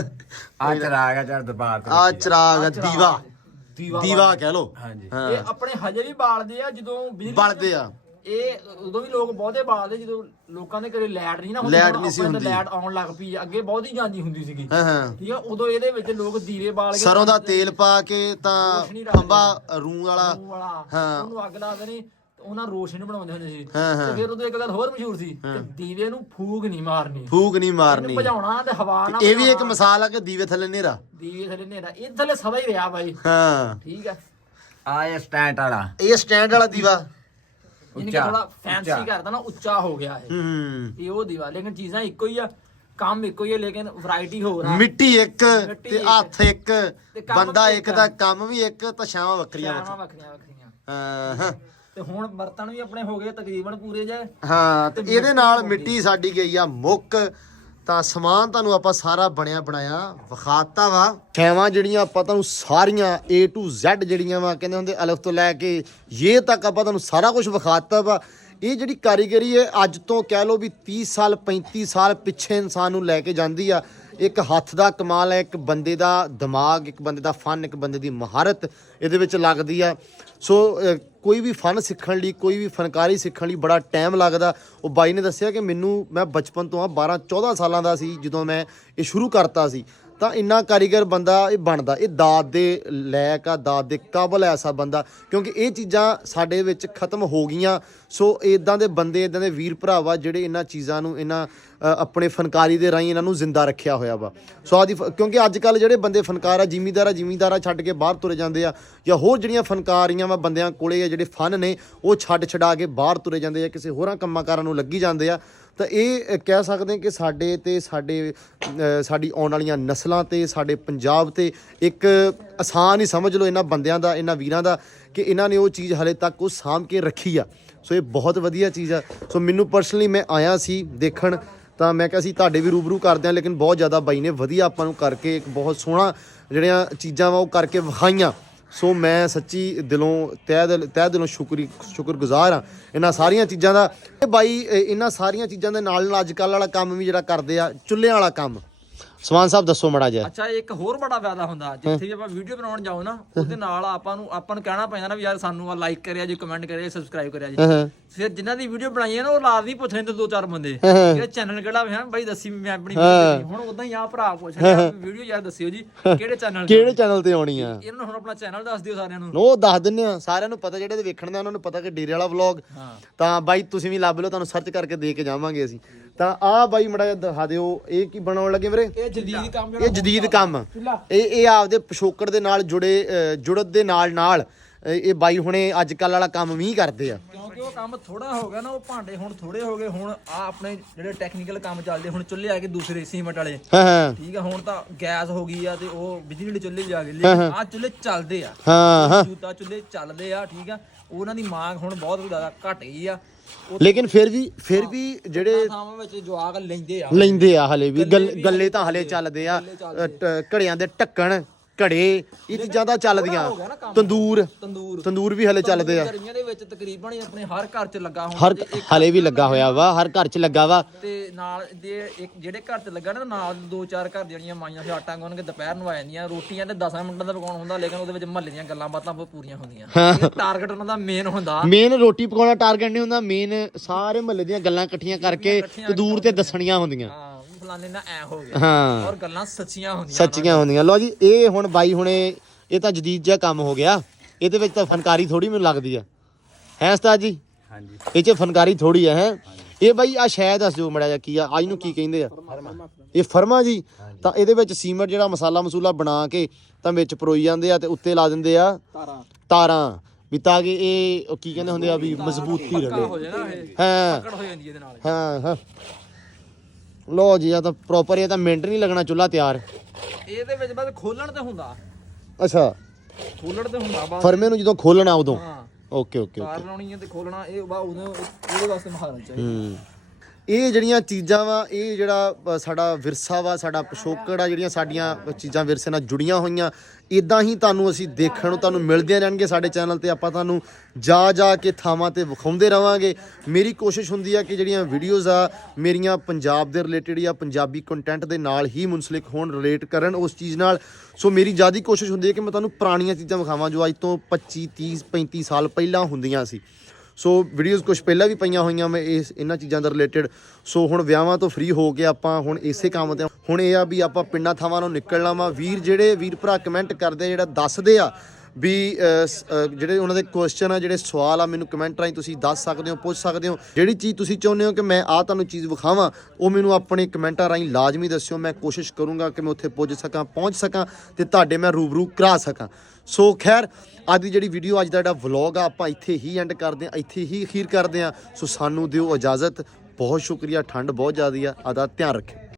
ਆ ਚਰਾਗ ਆ ਚੜ ਦਬਾ ਤੇ ਆ ਚਰਾਗ, ਦੀਵਾ ਕਹਿ ਲੋ। ਹਾਂਜੀ, ਇਹ ਆਪਣੇ ਹਜੇ ਵੀ ਬਾਲਦੇ ਆ ਜਦੋਂ ਬਿਜਲੀ ਬਲਦੇ ਆ। ਇਹ ਉਦੋਂ ਵੀ ਲੋਕ ਬਹੁਤੇ ਬਾਲਦੇ ਜਦੋਂ ਲੋਕਾਂ ਦੇ ਘਰੇ ਲਾਈਟ ਨਹੀਂ ਨਾ ਹੁੰਦੀ। ਲਾਈਟ ਨਹੀਂ ਸੀ ਹੁੰਦੀ, ਲਾਈਟ ਆਉਣ ਲੱਗ ਪਈ, ਅੱਗੇ ਬਹੁਤ ਹੀ ਜਾਂਦੀ ਹੁੰਦੀ ਸੀਗੀ। ਹਾਂ ਠੀਕ ਆ, ਉਦੋਂ ਇਹਦੇ ਵਿੱਚ ਲੋਕ ਦੀਵੇ ਬਾਲ ਕੇ, ਸਰੋਂ ਦਾ ਤੇਲ ਪਾ ਕੇ ਤਾਂ ਖੰਭਾ ਰੂੰ ਵਾਲਾ, ਉਹਨੂੰ ਅੱਗ ਲਾ ਦੇਣੀ, ਉਹਨਾਂ ਰੋਸ਼ਨੀ ਬਣਾਉਂਦੇ ਹੁੰਦੇ ਸੀ। ਤੇ ਫਿਰ ਉਦੋਂ ਇੱਕ ਗੱਲ ਹੋਰ ਮਸ਼ਹੂਰ ਸੀ ਕਿ ਦੀਵੇ ਨੂੰ ਫੂਕ ਨਹੀਂ ਮਾਰਨੀ, ਫੂਕ ਨਹੀਂ ਮਾਰਨੀ, ਭਜਾਉਣਾ ਤੇ ਹਵਾ ਨਾਲ। ਇਹ ਵੀ ਇੱਕ ਮਿਸਾਲ ਆ ਕਿ ਦੀਵੇ ਥੱਲੇ ਹਨੇਰਾ, ਦੀਵੇ ਥੱਲੇ ਹਨੇਰਾ, ਇਹ ਥੱਲੇ ਸਦਾ ਹੀ ਰਿਹਾ ਬਾਈ। ਹਾਂ ਠੀਕ ਆ, ਆ ਇਹ ਸਟੈਂਡ ਵਾਲਾ, ਇਹ ਸਟੈਂਡ ਵਾਲਾ ਦੀਵਾ ਇਹਨੇ ਥੋੜਾ ਫੈਂਸੀ ਕਰਦਾ ਨਾ, ਉੱਚਾ ਹੋ ਗਿਆ ਇਹ ਉਹ ਦੀਵਾ। ਲੇਕਿਨ ਚੀਜ਼ਾਂ ਇੱਕੋ ਹੀ ਆ, ਕੰਮ ਇੱਕੋ ਹੀ ਹੈ, ਲੇਕਿਨ ਵੈਰਾਈਟੀ ਹੋਰ ਆ। ਮਿੱਟੀ ਇੱਕ ਤੇ ਹੱਥ ਇੱਕ, ਬੰਦਾ ਇੱਕ ਦਾ ਕੰਮ ਵੀ ਇੱਕ, ਤਾਂ ਛਾਵਾਂ ਵੱਖਰੀਆਂ ਵੱਖਰੀਆਂ। ਤੇ ਹੁਣ ਬਰਤਨ ਵੀ ਆਪਣੇ ਹੋ ਗਏ ਤਕਰੀਬਨ ਪੂਰੇ ਜੇ। ਹਾਂ, ਤੇ ਇਹਦੇ ਨਾਲ ਮਿੱਟੀ ਸਾਡੀ ਗਈ ਆ ਮੁੱਕ। ਤਾਂ ਸਮਾਨ ਤੁਹਾਨੂੰ ਆਪਾਂ ਸਾਰਾ ਬਣਿਆ ਬਣਾਇਆ ਵਿਖਾਤਾ ਵਾ। ਛੇਵਾਂ ਜਿਹੜੀਆਂ ਆਪਾਂ ਤੁਹਾਨੂੰ ਸਾਰੀਆਂ A to Z ਜਿਹੜੀਆਂ ਵਾ ਕਹਿੰਦੇ ਹੁੰਦੇ ਅਲਫ ਤੋਂ ਲੈ ਕੇ ਇਹ ਤੱਕ ਆਪਾਂ ਤੁਹਾਨੂੰ ਸਾਰਾ ਕੁਝ ਵਿਖਾਤਾ ਵਾ। ਇਹ ਜਿਹੜੀ ਕਾਰੀਗਰੀ ਹੈ ਅੱਜ ਤੋਂ ਕਹਿ ਲਓ ਵੀ 30 ਸਾਲ 35 ਸਾਲ ਪਿੱਛੇ ਇਨਸਾਨ ਨੂੰ ਲੈ ਕੇ ਜਾਂਦੀ ਆ। ਇੱਕ ਹੱਥ ਦਾ ਕਮਾਲ ਹੈ, ਇੱਕ ਬੰਦੇ ਦਾ ਦਿਮਾਗ, ਇੱਕ ਬੰਦੇ ਦਾ ਫਨ, ਇੱਕ ਬੰਦੇ ਦੀ ਮਹਾਰਤ ਇਹਦੇ ਵਿੱਚ ਲੱਗਦੀ ਆ। ਸੋ ਕੋਈ ਵੀ ਫਨ ਸਿੱਖਣ ਲਈ, ਕੋਈ ਵੀ ਫਨਕਾਰੀ ਸਿੱਖਣ ਲਈ ਬੜਾ ਟਾਈਮ ਲੱਗਦਾ। ਉਹ ਬਾਈ ਨੇ ਦੱਸਿਆ ਕਿ ਮੈਂ ਬਚਪਨ ਤੋਂ 12-14 ਸਾਲਾਂ ਦਾ ਸੀ ਜਦੋਂ ਮੈਂ ਇਹ ਸ਼ੁਰੂ ਕਰਤਾ ਸੀ। ਤਾਂ ਇੰਨਾ ਕਾਰੀਗਰ ਬੰਦਾ ਇਹ ਬਣਦਾ, ਇਹ ਦਾਤ ਦੇ ਲਾਇਕ ਆ, ਦਾਤ ਦੇ ਕਾਬਲ ਐਸਾ ਬੰਦਾ, ਕਿਉਂਕਿ ਇਹ ਚੀਜ਼ਾਂ ਸਾਡੇ ਵਿੱਚ ਖਤਮ ਹੋ ਗਈਆਂ। ਸੋ ਇਦਾਂ ਦੇ ਬੰਦੇ, ਇਦਾਂ ਦੇ ਵੀਰ ਭਰਾਵਾ ਜਿਹੜੇ ਇਹਨਾਂ ਚੀਜ਼ਾਂ ਨੂੰ, ਇਹਨਾਂ ਆਪਣੇ ਫਨਕਾਰੀ ਦੇ ਰਾਹੀਂ ਇਹਨਾਂ ਨੂੰ ਜ਼ਿੰਦਾ ਰੱਖਿਆ ਹੋਇਆ ਵਾ। ਸੋ ਆਦੀ, ਕਿਉਂਕਿ ਅੱਜ ਕੱਲ ਜਿਹੜੇ ਬੰਦੇ ਫਨਕਾਰ ਆ, ਜ਼ਿਮੀਂਦਾਰਾ ਛੱਡ ਕੇ ਬਾਹਰ ਤੁਰੇ ਜਾਂਦੇ ਆ, ਜਾਂ ਹੋਰ ਜਿਹੜੀਆਂ ਫਨਕਾਰੀਆਂ ਵਾ ਬੰਦਿਆਂ ਕੋਲੇ ਆ, ਜਿਹੜੇ ਫਨ ਨੇ ਉਹ ਛੱਡ ਕੇ ਬਾਹਰ ਤੁਰੇ ਜਾਂਦੇ ਆ, ਕਿਸੇ ਹੋਰਾਂ ਕੰਮਾਂ ਕਾਰਾਂ ਨੂੰ ਲੱਗੀ ਜਾਂਦੇ ਆ। ਤਾਂ ਇਹ ਕਹਿ ਸਕਦੇ ਕਿ ਸਾਡੇ ਤੇ ਸਾਡੀ ਆਉਣ ਵਾਲੀਆਂ ਨਸਲਾਂ ਤੇ ਸਾਡੇ ਪੰਜਾਬ ਤੇ ਇੱਕ ਆਸਾਨ ਹੀ ਸਮਝ ਲਓ ਇਹਨਾਂ ਬੰਦਿਆਂ ਦਾ, ਇਹਨਾਂ ਵੀਰਾਂ ਦਾ, ਕਿ ਇਹਨਾਂ ਨੇ ਉਹ ਚੀਜ਼ ਹਲੇ ਤੱਕ ਉਹ ਸਾਂਭ ਕੇ ਰੱਖੀ ਆ। ਸੋ ਇਹ ਬਹੁਤ ਵਧੀਆ ਚੀਜ਼ ਆ। ਸੋ ਮੈਨੂੰ ਪਰਸਨਲੀ ਮੈਂ ਆਇਆ ਸੀ ਦੇਖਣ, ਤਾਂ ਮੈਂ ਕਿਹਾ ਸੀ ਤੁਹਾਡੇ ਵੀ ਰੂਬਰੂ ਕਰਦੇ ਆ, ਲੇਕਿਨ ਬਹੁਤ ਜ਼ਿਆਦਾ ਬਾਈ ਨੇ ਵਧੀਆ ਆਪਾਂ ਨੂੰ ਕਰਕੇ ਇੱਕ ਬਹੁਤ ਸੋਹਣਾ ਜਿਹੜੀਆਂ ਚੀਜ਼ਾਂ ਵਾ ਉਹ ਕਰਕੇ ਵਿਖਾਈਆਂ। ਸੋ ਮੈਂ ਸੱਚੀ ਦਿਲੋਂ ਤਹਿ ਦਿਲੋਂ ਸ਼ੁਕਰਗੁਜ਼ਾਰ ਹਾਂ ਇਹਨਾਂ ਸਾਰੀਆਂ ਚੀਜ਼ਾਂ ਦਾ। ਇਹ ਬਾਈ ਇਹਨਾਂ ਸਾਰੀਆਂ ਚੀਜ਼ਾਂ ਦੇ ਨਾਲ ਅੱਜ ਕੱਲ੍ਹ ਵਾਲਾ ਕੰਮ ਵੀ ਜਿਹੜਾ ਕਰਦੇ ਆ, ਚੁੱਲ੍ਹਿਆਂ ਵਾਲਾ ਕੰਮ, ਸਮਾਨ ਸਾਹਿਬ ਦੱਸੋ ਮਾੜਾ ਜਿਹਾ। ਅੱਛਾ, ਇੱਕ ਹੋਰ ਬੜਾ ਫਾਇਦਾ ਹੁੰਦਾ, ਜਿੱਥੇ ਵੀ ਆਪਾਂ ਵੀਡੀਓ ਬਣਾਉਣ ਜਾਓ ਨਾ, ਉਹਦੇ ਨਾਲ ਆਪਾਂ ਨੂੰ ਕਹਿਣਾ ਪੈਂਦਾ ਨਾ ਵੀ ਯਾਰ ਸਾਨੂੰ ਆ ਲਾਈਕ ਕਰਿਆ ਜੀ, ਕਮੈਂਟ ਕਰਿਆ, ਸਬਸਕ੍ਰਾਈਬ ਕਰਿਆ ਜੀ। ਫਿਰ ਜਿਨ੍ਹਾਂ ਦੀ ਵੀਡੀਓ ਬਣਾਈ ਹੈ ਨਾ, ਉਹ ਲਾਜ਼ਮੀ ਪੁੱਛਣੇ ਤੇ 2-4 ਬੰਦੇ ਇਹ ਚੈਨਲ ਕਿਹੜਾ ਵਾ ਬਾਈ, ਦੱਸੀ ਮੈਂ ਆਪਣੀ ਵੀਡੀਓ। ਹੁਣ ਉਦਾਂ ਹੀ ਆ ਭਰਾ ਪੁੱਛ ਰਿਹਾ ਵੀਡੀਓ ਯਾਰ ਦੱਸਿਓ ਜੀ ਕਿਹੜੇ ਚੈਨਲ ਤੇ ਆਉਣੀ ਆ। ਇਹਨਾਂ ਨੂੰ ਹੁਣ ਆਪਣਾ ਚੈਨਲ ਦੱਸ ਦਿਓ ਸਾਰਿਆਂ ਨੂੰ। ਉਹ ਦੱਸ ਦਿੰਨੇ ਆ, ਸਾਰਿਆਂ ਨੂੰ ਪਤਾ, ਜਿਹੜੇ ਵੇਖਣ ਦਾ ਉਹਨਾਂ ਨੂੰ ਪਤਾ ਕਿ ਡੇਰੇ ਵਾਲਾ ਵਲੌਗ। ਤਾਂ ਬਾਈ ਤੁਸੀਂ ਵੀ ਲੱਭ ਲਓ, ਤੁਹਾਨੂੰ ਸਰਚ ਕਰਕੇ ਦੇ ਕੇ ਜਾਵਾਂਗੇ ਅਸੀਂ। ਤਾਂ ਆਹ ਬਾਈ ਮੜਾ ਜਿਹਾ ਦਿਖਾ ਦਿਓ, ਇਹ ਕੀ ਬਣਾਉਣ ਲੱਗੇ ਵੀਰੇ? ਇਹ ਜਦੀਦ ਕੰਮ, ਇਹ ਜਦੀਦ ਕੰਮ। ਇਹ ਆਪਦੇ ਪਿਛੋਕੜ ਦੇ ਨਾਲ ਜੁੜਨ ਦੇ ਨਾਲ ਇਹ ਬਾਈ ਹੁਣੇ ਅੱਜ ਕੱਲ ਵਾਲਾ ਕੰਮ ਵੀ ਕਰਦੇ ਆ ਕਿਉਂਕਿ ਉਹ ਕੰਮ ਥੋੜਾ ਹੋ ਗਿਆ ਨਾ, ਉਹ ਭਾਂਡੇ ਹੁਣ ਥੋੜੇ ਹੋ ਗਏ। ਹੁਣ ਆ ਆਪਣੇ ਜਿਹੜੇ ਟੈਕਨੀਕਲ ਕੰਮ ਚੱਲਦੇ, ਹੁਣ ਚੁੱਲ੍ਹੇ ਆ ਗਏ ਦੂਸਰੇ ਸੀਮਟ ਵਾਲੇ, ਹਾਂ ਠੀਕ ਆ। ਹੁਣ ਤਾਂ ਗੈਸ ਹੋ ਗਈ ਆ ਤੇ ਉਹ ਬਿਜਲੀ ਵਾਲੇ ਚੁੱਲ੍ਹੇ ਵੀ ਆ ਗਏ, ਲੇਕਿਨ ਆ ਚੁੱਲ੍ਹੇ ਚੱਲਦੇ ਆ, ਹਾਂ ਜੂਤਾ ਚੁੱਲ੍ਹੇ ਚੱਲਦੇ ਆ, ਠੀਕ ਆ। ਉਹਨਾਂ ਦੀ ਮੰਗ ਹੁਣ ਬਹੁਤ ਜ਼ਿਆਦਾ ਘਟ ਗਈ ਆ। ਲੇਕਿਨ ਫਿਰ ਵੀ ਜਿਹੜੇ ਥਾਵਾਂ ਵਿੱਚ ਜਵਾਕ ਲੈਂਦੇ ਆ ਹਲੇ ਵੀ ਗੱਲੇ ਤਾਂ ਹਲੇ ਚੱਲਦੇ ਆ। ਘੜਿਆਂ ਦੇ ਢੱਕਣ, ਘੜੇ, ਇਹ ਚੀਜ਼ਾਂ ਤਾਂ ਚੱਲਦੀਆਂ। ਤੰਦੂਰ ਵੀ ਹਲੇ ਚੱਲਦੇ ਆ। ਗਰਮੀਆਂ ਦੇ ਵਿੱਚ ਤਕਰੀਬਨ ਹੀ ਆਪਣੇ ਹਰ ਘਰ 'ਚ ਲੱਗਾ ਹਲੇ ਵੀ ਲੱਗਾ ਹੋਇਆ ਵਾ, ਹਰ ਘਰ 'ਚ ਲੱਗਾ ਵਾ। ਤੇ ਨਾਲ ਦੇ ਜਿਹੜੇ ਘਰ 'ਚ ਲੱਗਾ ਨਾ, ਨਾਲ 2-4 ਘਰ ਜਿਹੜੀਆਂ ਮਾਈਆਂ ਫਿਰ ਆਟਾ ਗੁੰਨ ਕੇ ਦੁਪਹਿਰ ਨੂੰ ਆ ਜਾਂਦੀਆਂ। ਰੋਟੀਆਂ ਤੇ 10 ਮਿੰਟਾਂ ਦਾ ਪਕਾਉਣ ਹੁੰਦਾ, ਲੇਕਿਨ ਉਹਦੇ ਵਿੱਚ ਮਹੱਲੇ ਦੀਆਂ ਗੱਲਾਂ ਬਾਤਾਂ ਬਹੁਤ ਪੂਰੀਆਂ ਹੁੰਦੀਆਂ। ਟਾਰਗੇਟ ਉਹਨਾਂ ਦਾ ਮੇਨ ਹੁੰਦਾ, ਮੇਨ ਰੋਟੀ ਪਕਾਉਣਾ ਟਾਰਗੇਟ ਨਹੀਂ ਹੁੰਦਾ, ਮੇਨ ਸਾਰੇ ਮਹੱਲੇ ਦੀਆਂ ਗੱਲਾਂ ਇਕੱਠੀਆਂ ਕਰਕੇ ਦੂਰ ਤੇ ਦੱਸਣੀਆਂ ਹੁੰਦੀਆਂ। ਫਲਾਣੇ ਨਾਲ ਐ ਹੋ ਗਿਆ, ਹਾਂ, ਔਰ ਗੱਲਾਂ ਸੱਚੀਆਂ ਹੁੰਦੀਆਂ। ਲਓ ਜੀ, ਇਹ ਹੁਣ ਬਾਈ ਹੁਣੇ ਇਹ ਤਾਂ ਜਦੀਦ ਜਿਹਾ ਕੰਮ ਹੋ ਗਿਆ। ਇਹਦੇ ਵਿੱਚ ਤਾਂ ਫਨਕਾਰੀ ਥੋੜੀ ਮੈਨੂੰ ਲੱਗਦੀ ਆ, ਹੈ ਉਸਤਾਦ ਜੀ? ਹਾਂਜੀ, ਇਹ 'ਚ ਫਨਕਾਰੀ ਥੋੜੀ ਆ। ਹੈ ਇਹ ਬਾਈ ਆ ਸ਼ਾਇਦ ਦੱਸ ਦਿਓ ਮੜਾ ਜਿਹਾ ਕੀ ਆ, ਅੱਜ ਨੂੰ ਕੀ ਕਹਿੰਦੇ ਆ? ਇਹ ਫਰਮਾ ਜੀ। ਤਾਂ ਇਹਦੇ ਵਿੱਚ ਸੀਮਟ ਜਿਹੜਾ ਮਸਾਲਾ ਬਣਾ ਕੇ ਤਾਂ ਵਿੱਚ ਪਰੋਈ ਜਾਂਦੇ ਆ ਤੇ ਉੱਤੇ ਲਾ ਦਿੰਦੇ ਆ ਤਾਰਾਂ, ਵੀ ਤਾਂ ਕਿ ਇਹ ਕੀ ਕਹਿੰਦੇ ਹੁੰਦੇ ਆ ਵੀ ਮਜ਼ਬੂਤੀ ਰਹੇ। ਹਾਂ। ਲੋ ਜੀ, ਆ ਤਾਂ ਪ੍ਰੋਪਰ, ਇਹ ਤਾਂ ਮਿੰਟ ਨਹੀਂ ਲੱਗਣਾ ਚੁੱਲ੍ਹਾ ਤਿਆਰ। ਇਹਦੇ ਵਿੱਚ ਬਸ ਖੋਲਣ ਤੇ ਹੁੰਦਾ। ਅੱਛਾ, ਖੋਲਣ ਤੇ ਹੁੰਦਾ ਬਸ, ਫਰਮੇ ਨੂੰ ਜਦੋਂ ਖੋਲਣਾ ਉਦੋਂ। ਓਕੇ ਤਾਰ ਲਾਉਣੀ ਹੈ ਤੇ ਖੋਲਣਾ, ਇਹ ਉਹਦੇ ਵਾਸਤੇ ਮਹਾਰਤ ਚਾਹੀਦਾ। ਇਹ ਜਿਹੜੀਆਂ ਚੀਜ਼ਾਂ ਵਾ, ਇਹ ਜਿਹੜਾ ਸਾਡਾ ਵਿਰਸਾ ਵਾ, ਸਾਡਾ ਪਿਛੋਕੜ ਆ, ਜਿਹੜੀਆਂ ਸਾਡੀਆਂ ਚੀਜ਼ਾਂ ਵਿਰਸੇ ਨਾਲ ਜੁੜੀਆਂ ਹੋਈਆਂ, ਇਦਾਂ ਹੀ ਤੁਹਾਨੂੰ ਅਸੀਂ ਦੇਖਣ ਨੂੰ ਤੁਹਾਨੂੰ ਮਿਲਦੀਆਂ ਰਹਿਣਗੇ ਸਾਡੇ ਚੈਨਲ ਤੇ। ਆਪਾਂ ਤੁਹਾਨੂੰ ਜਾ ਕੇ ਥਾਵਾਂ ਤੇ ਵਿਖਾਉਂਦੇ ਰਵਾਂਗੇ। ਮੇਰੀ ਕੋਸ਼ਿਸ਼ ਹੁੰਦੀ ਆ ਕਿ ਜਿਹੜੀਆਂ ਵੀਡੀਓਜ਼ ਆ ਮੇਰੀਆਂ ਪੰਜਾਬ ਦੇ ਰਿਲੇਟਡ ਜਾਂ ਪੰਜਾਬੀ ਕੰਟੈਂਟ ਦੇ ਨਾਲ ਹੀ ਮੁਨਸਲਿਕ ਹੋਣ, ਰਿਲੇਟ ਕਰਨ ਉਸ ਚੀਜ਼ ਨਾਲ। ਸੋ ਮੇਰੀ ਜ਼ਿਆਦਾ ਕੋਸ਼ਿਸ਼ ਹੁੰਦੀ ਹੈ ਕਿ ਮੈਂ ਤੁਹਾਨੂੰ ਪੁਰਾਣੀਆਂ ਚੀਜ਼ਾਂ ਵਿਖਾਵਾਂ ਜੋ ਅੱਜ ਤੋਂ 25, 30, 35 ਸਾਲ ਪਹਿਲਾਂ ਹੁੰਦੀਆਂ ਸੀ। ਸੋ ਵੀਡੀਓਜ਼ ਕੁਝ ਪਹਿਲਾਂ ਵੀ ਪਈਆਂ ਹੋਈਆਂ ਮੈਂ ਇਹਨਾਂ ਚੀਜ਼ਾਂ ਦਾ ਰਿਲੇਟਡ। ਸੋ ਹੁਣ ਵਿਆਹਾਂ ਤੋਂ ਫ੍ਰੀ ਹੋ ਕੇ ਆਪਾਂ ਹੁਣ ਇਸੇ ਕੰਮ ਤੇ ਹੁਣ ਇਹ ਆ ਵੀ ਆਪਾਂ ਪਿੰਡਾਂ ਥਾਵਾਂ ਨੂੰ ਨਿਕਲਣਾ ਵਾ। ਜਿਹੜੇ ਵੀਰ ਭਰਾ ਕਮੈਂਟ ਕਰਦੇ, ਜਿਹੜਾ ਦੱਸਦੇ ਆ ਵੀ ਜਿਹੜੇ ਉਹਨਾਂ ਦੇ ਕੁਐਸਚਨ ਆ, ਜਿਹੜੇ ਸਵਾਲ ਆ, ਮੈਨੂੰ ਕਮੈਂਟ ਰਾਹੀਂ ਤੁਸੀਂ ਦੱਸ ਸਕਦੇ ਹੋ, ਪੁੱਛ ਸਕਦੇ ਹੋ। ਜਿਹੜੀ ਚੀਜ਼ ਤੁਸੀਂ ਚਾਹੁੰਦੇ ਹੋ ਕਿ ਮੈਂ ਤੁਹਾਨੂੰ ਚੀਜ਼ ਵਿਖਾਵਾਂ, ਉਹ ਮੈਨੂੰ ਆਪਣੇ ਕਮੈਂਟਾਂ ਰਾਹੀਂ ਲਾਜ਼ਮੀ ਦੱਸਿਓ। ਮੈਂ ਕੋਸ਼ਿਸ਼ ਕਰੂੰਗਾ ਕਿ ਮੈਂ ਉੱਥੇ ਪਹੁੰਚ ਸਕਾਂ ਤੇ ਤੁਹਾਡੇ ਮੈਂ ਰੂਬਰੂ ਕਰਾ ਸਕਾਂ। ਸੋ ਖੈਰ, ਅੱਜ ਦੀ ਜਿਹੜੀ ਵੀਡੀਓ, ਅੱਜ ਦਾ ਜਿਹੜਾ ਵਲੌਗ ਆ, ਆਪਾਂ ਇੱਥੇ ਹੀ ਐਂਡ ਕਰਦੇ ਹਾਂ, ਇੱਥੇ ਹੀ ਅਖੀਰ ਕਰਦੇ ਹਾਂ। ਸੋ ਸਾਨੂੰ ਦਿਓ ਇਜਾਜ਼ਤ। ਬਹੁਤ ਸ਼ੁਕਰੀਆ। ਠੰਡ ਬਹੁਤ ਜ਼ਿਆਦਾ ਆ, ਆਦਾ ਧਿਆਨ ਰੱਖਿਓ।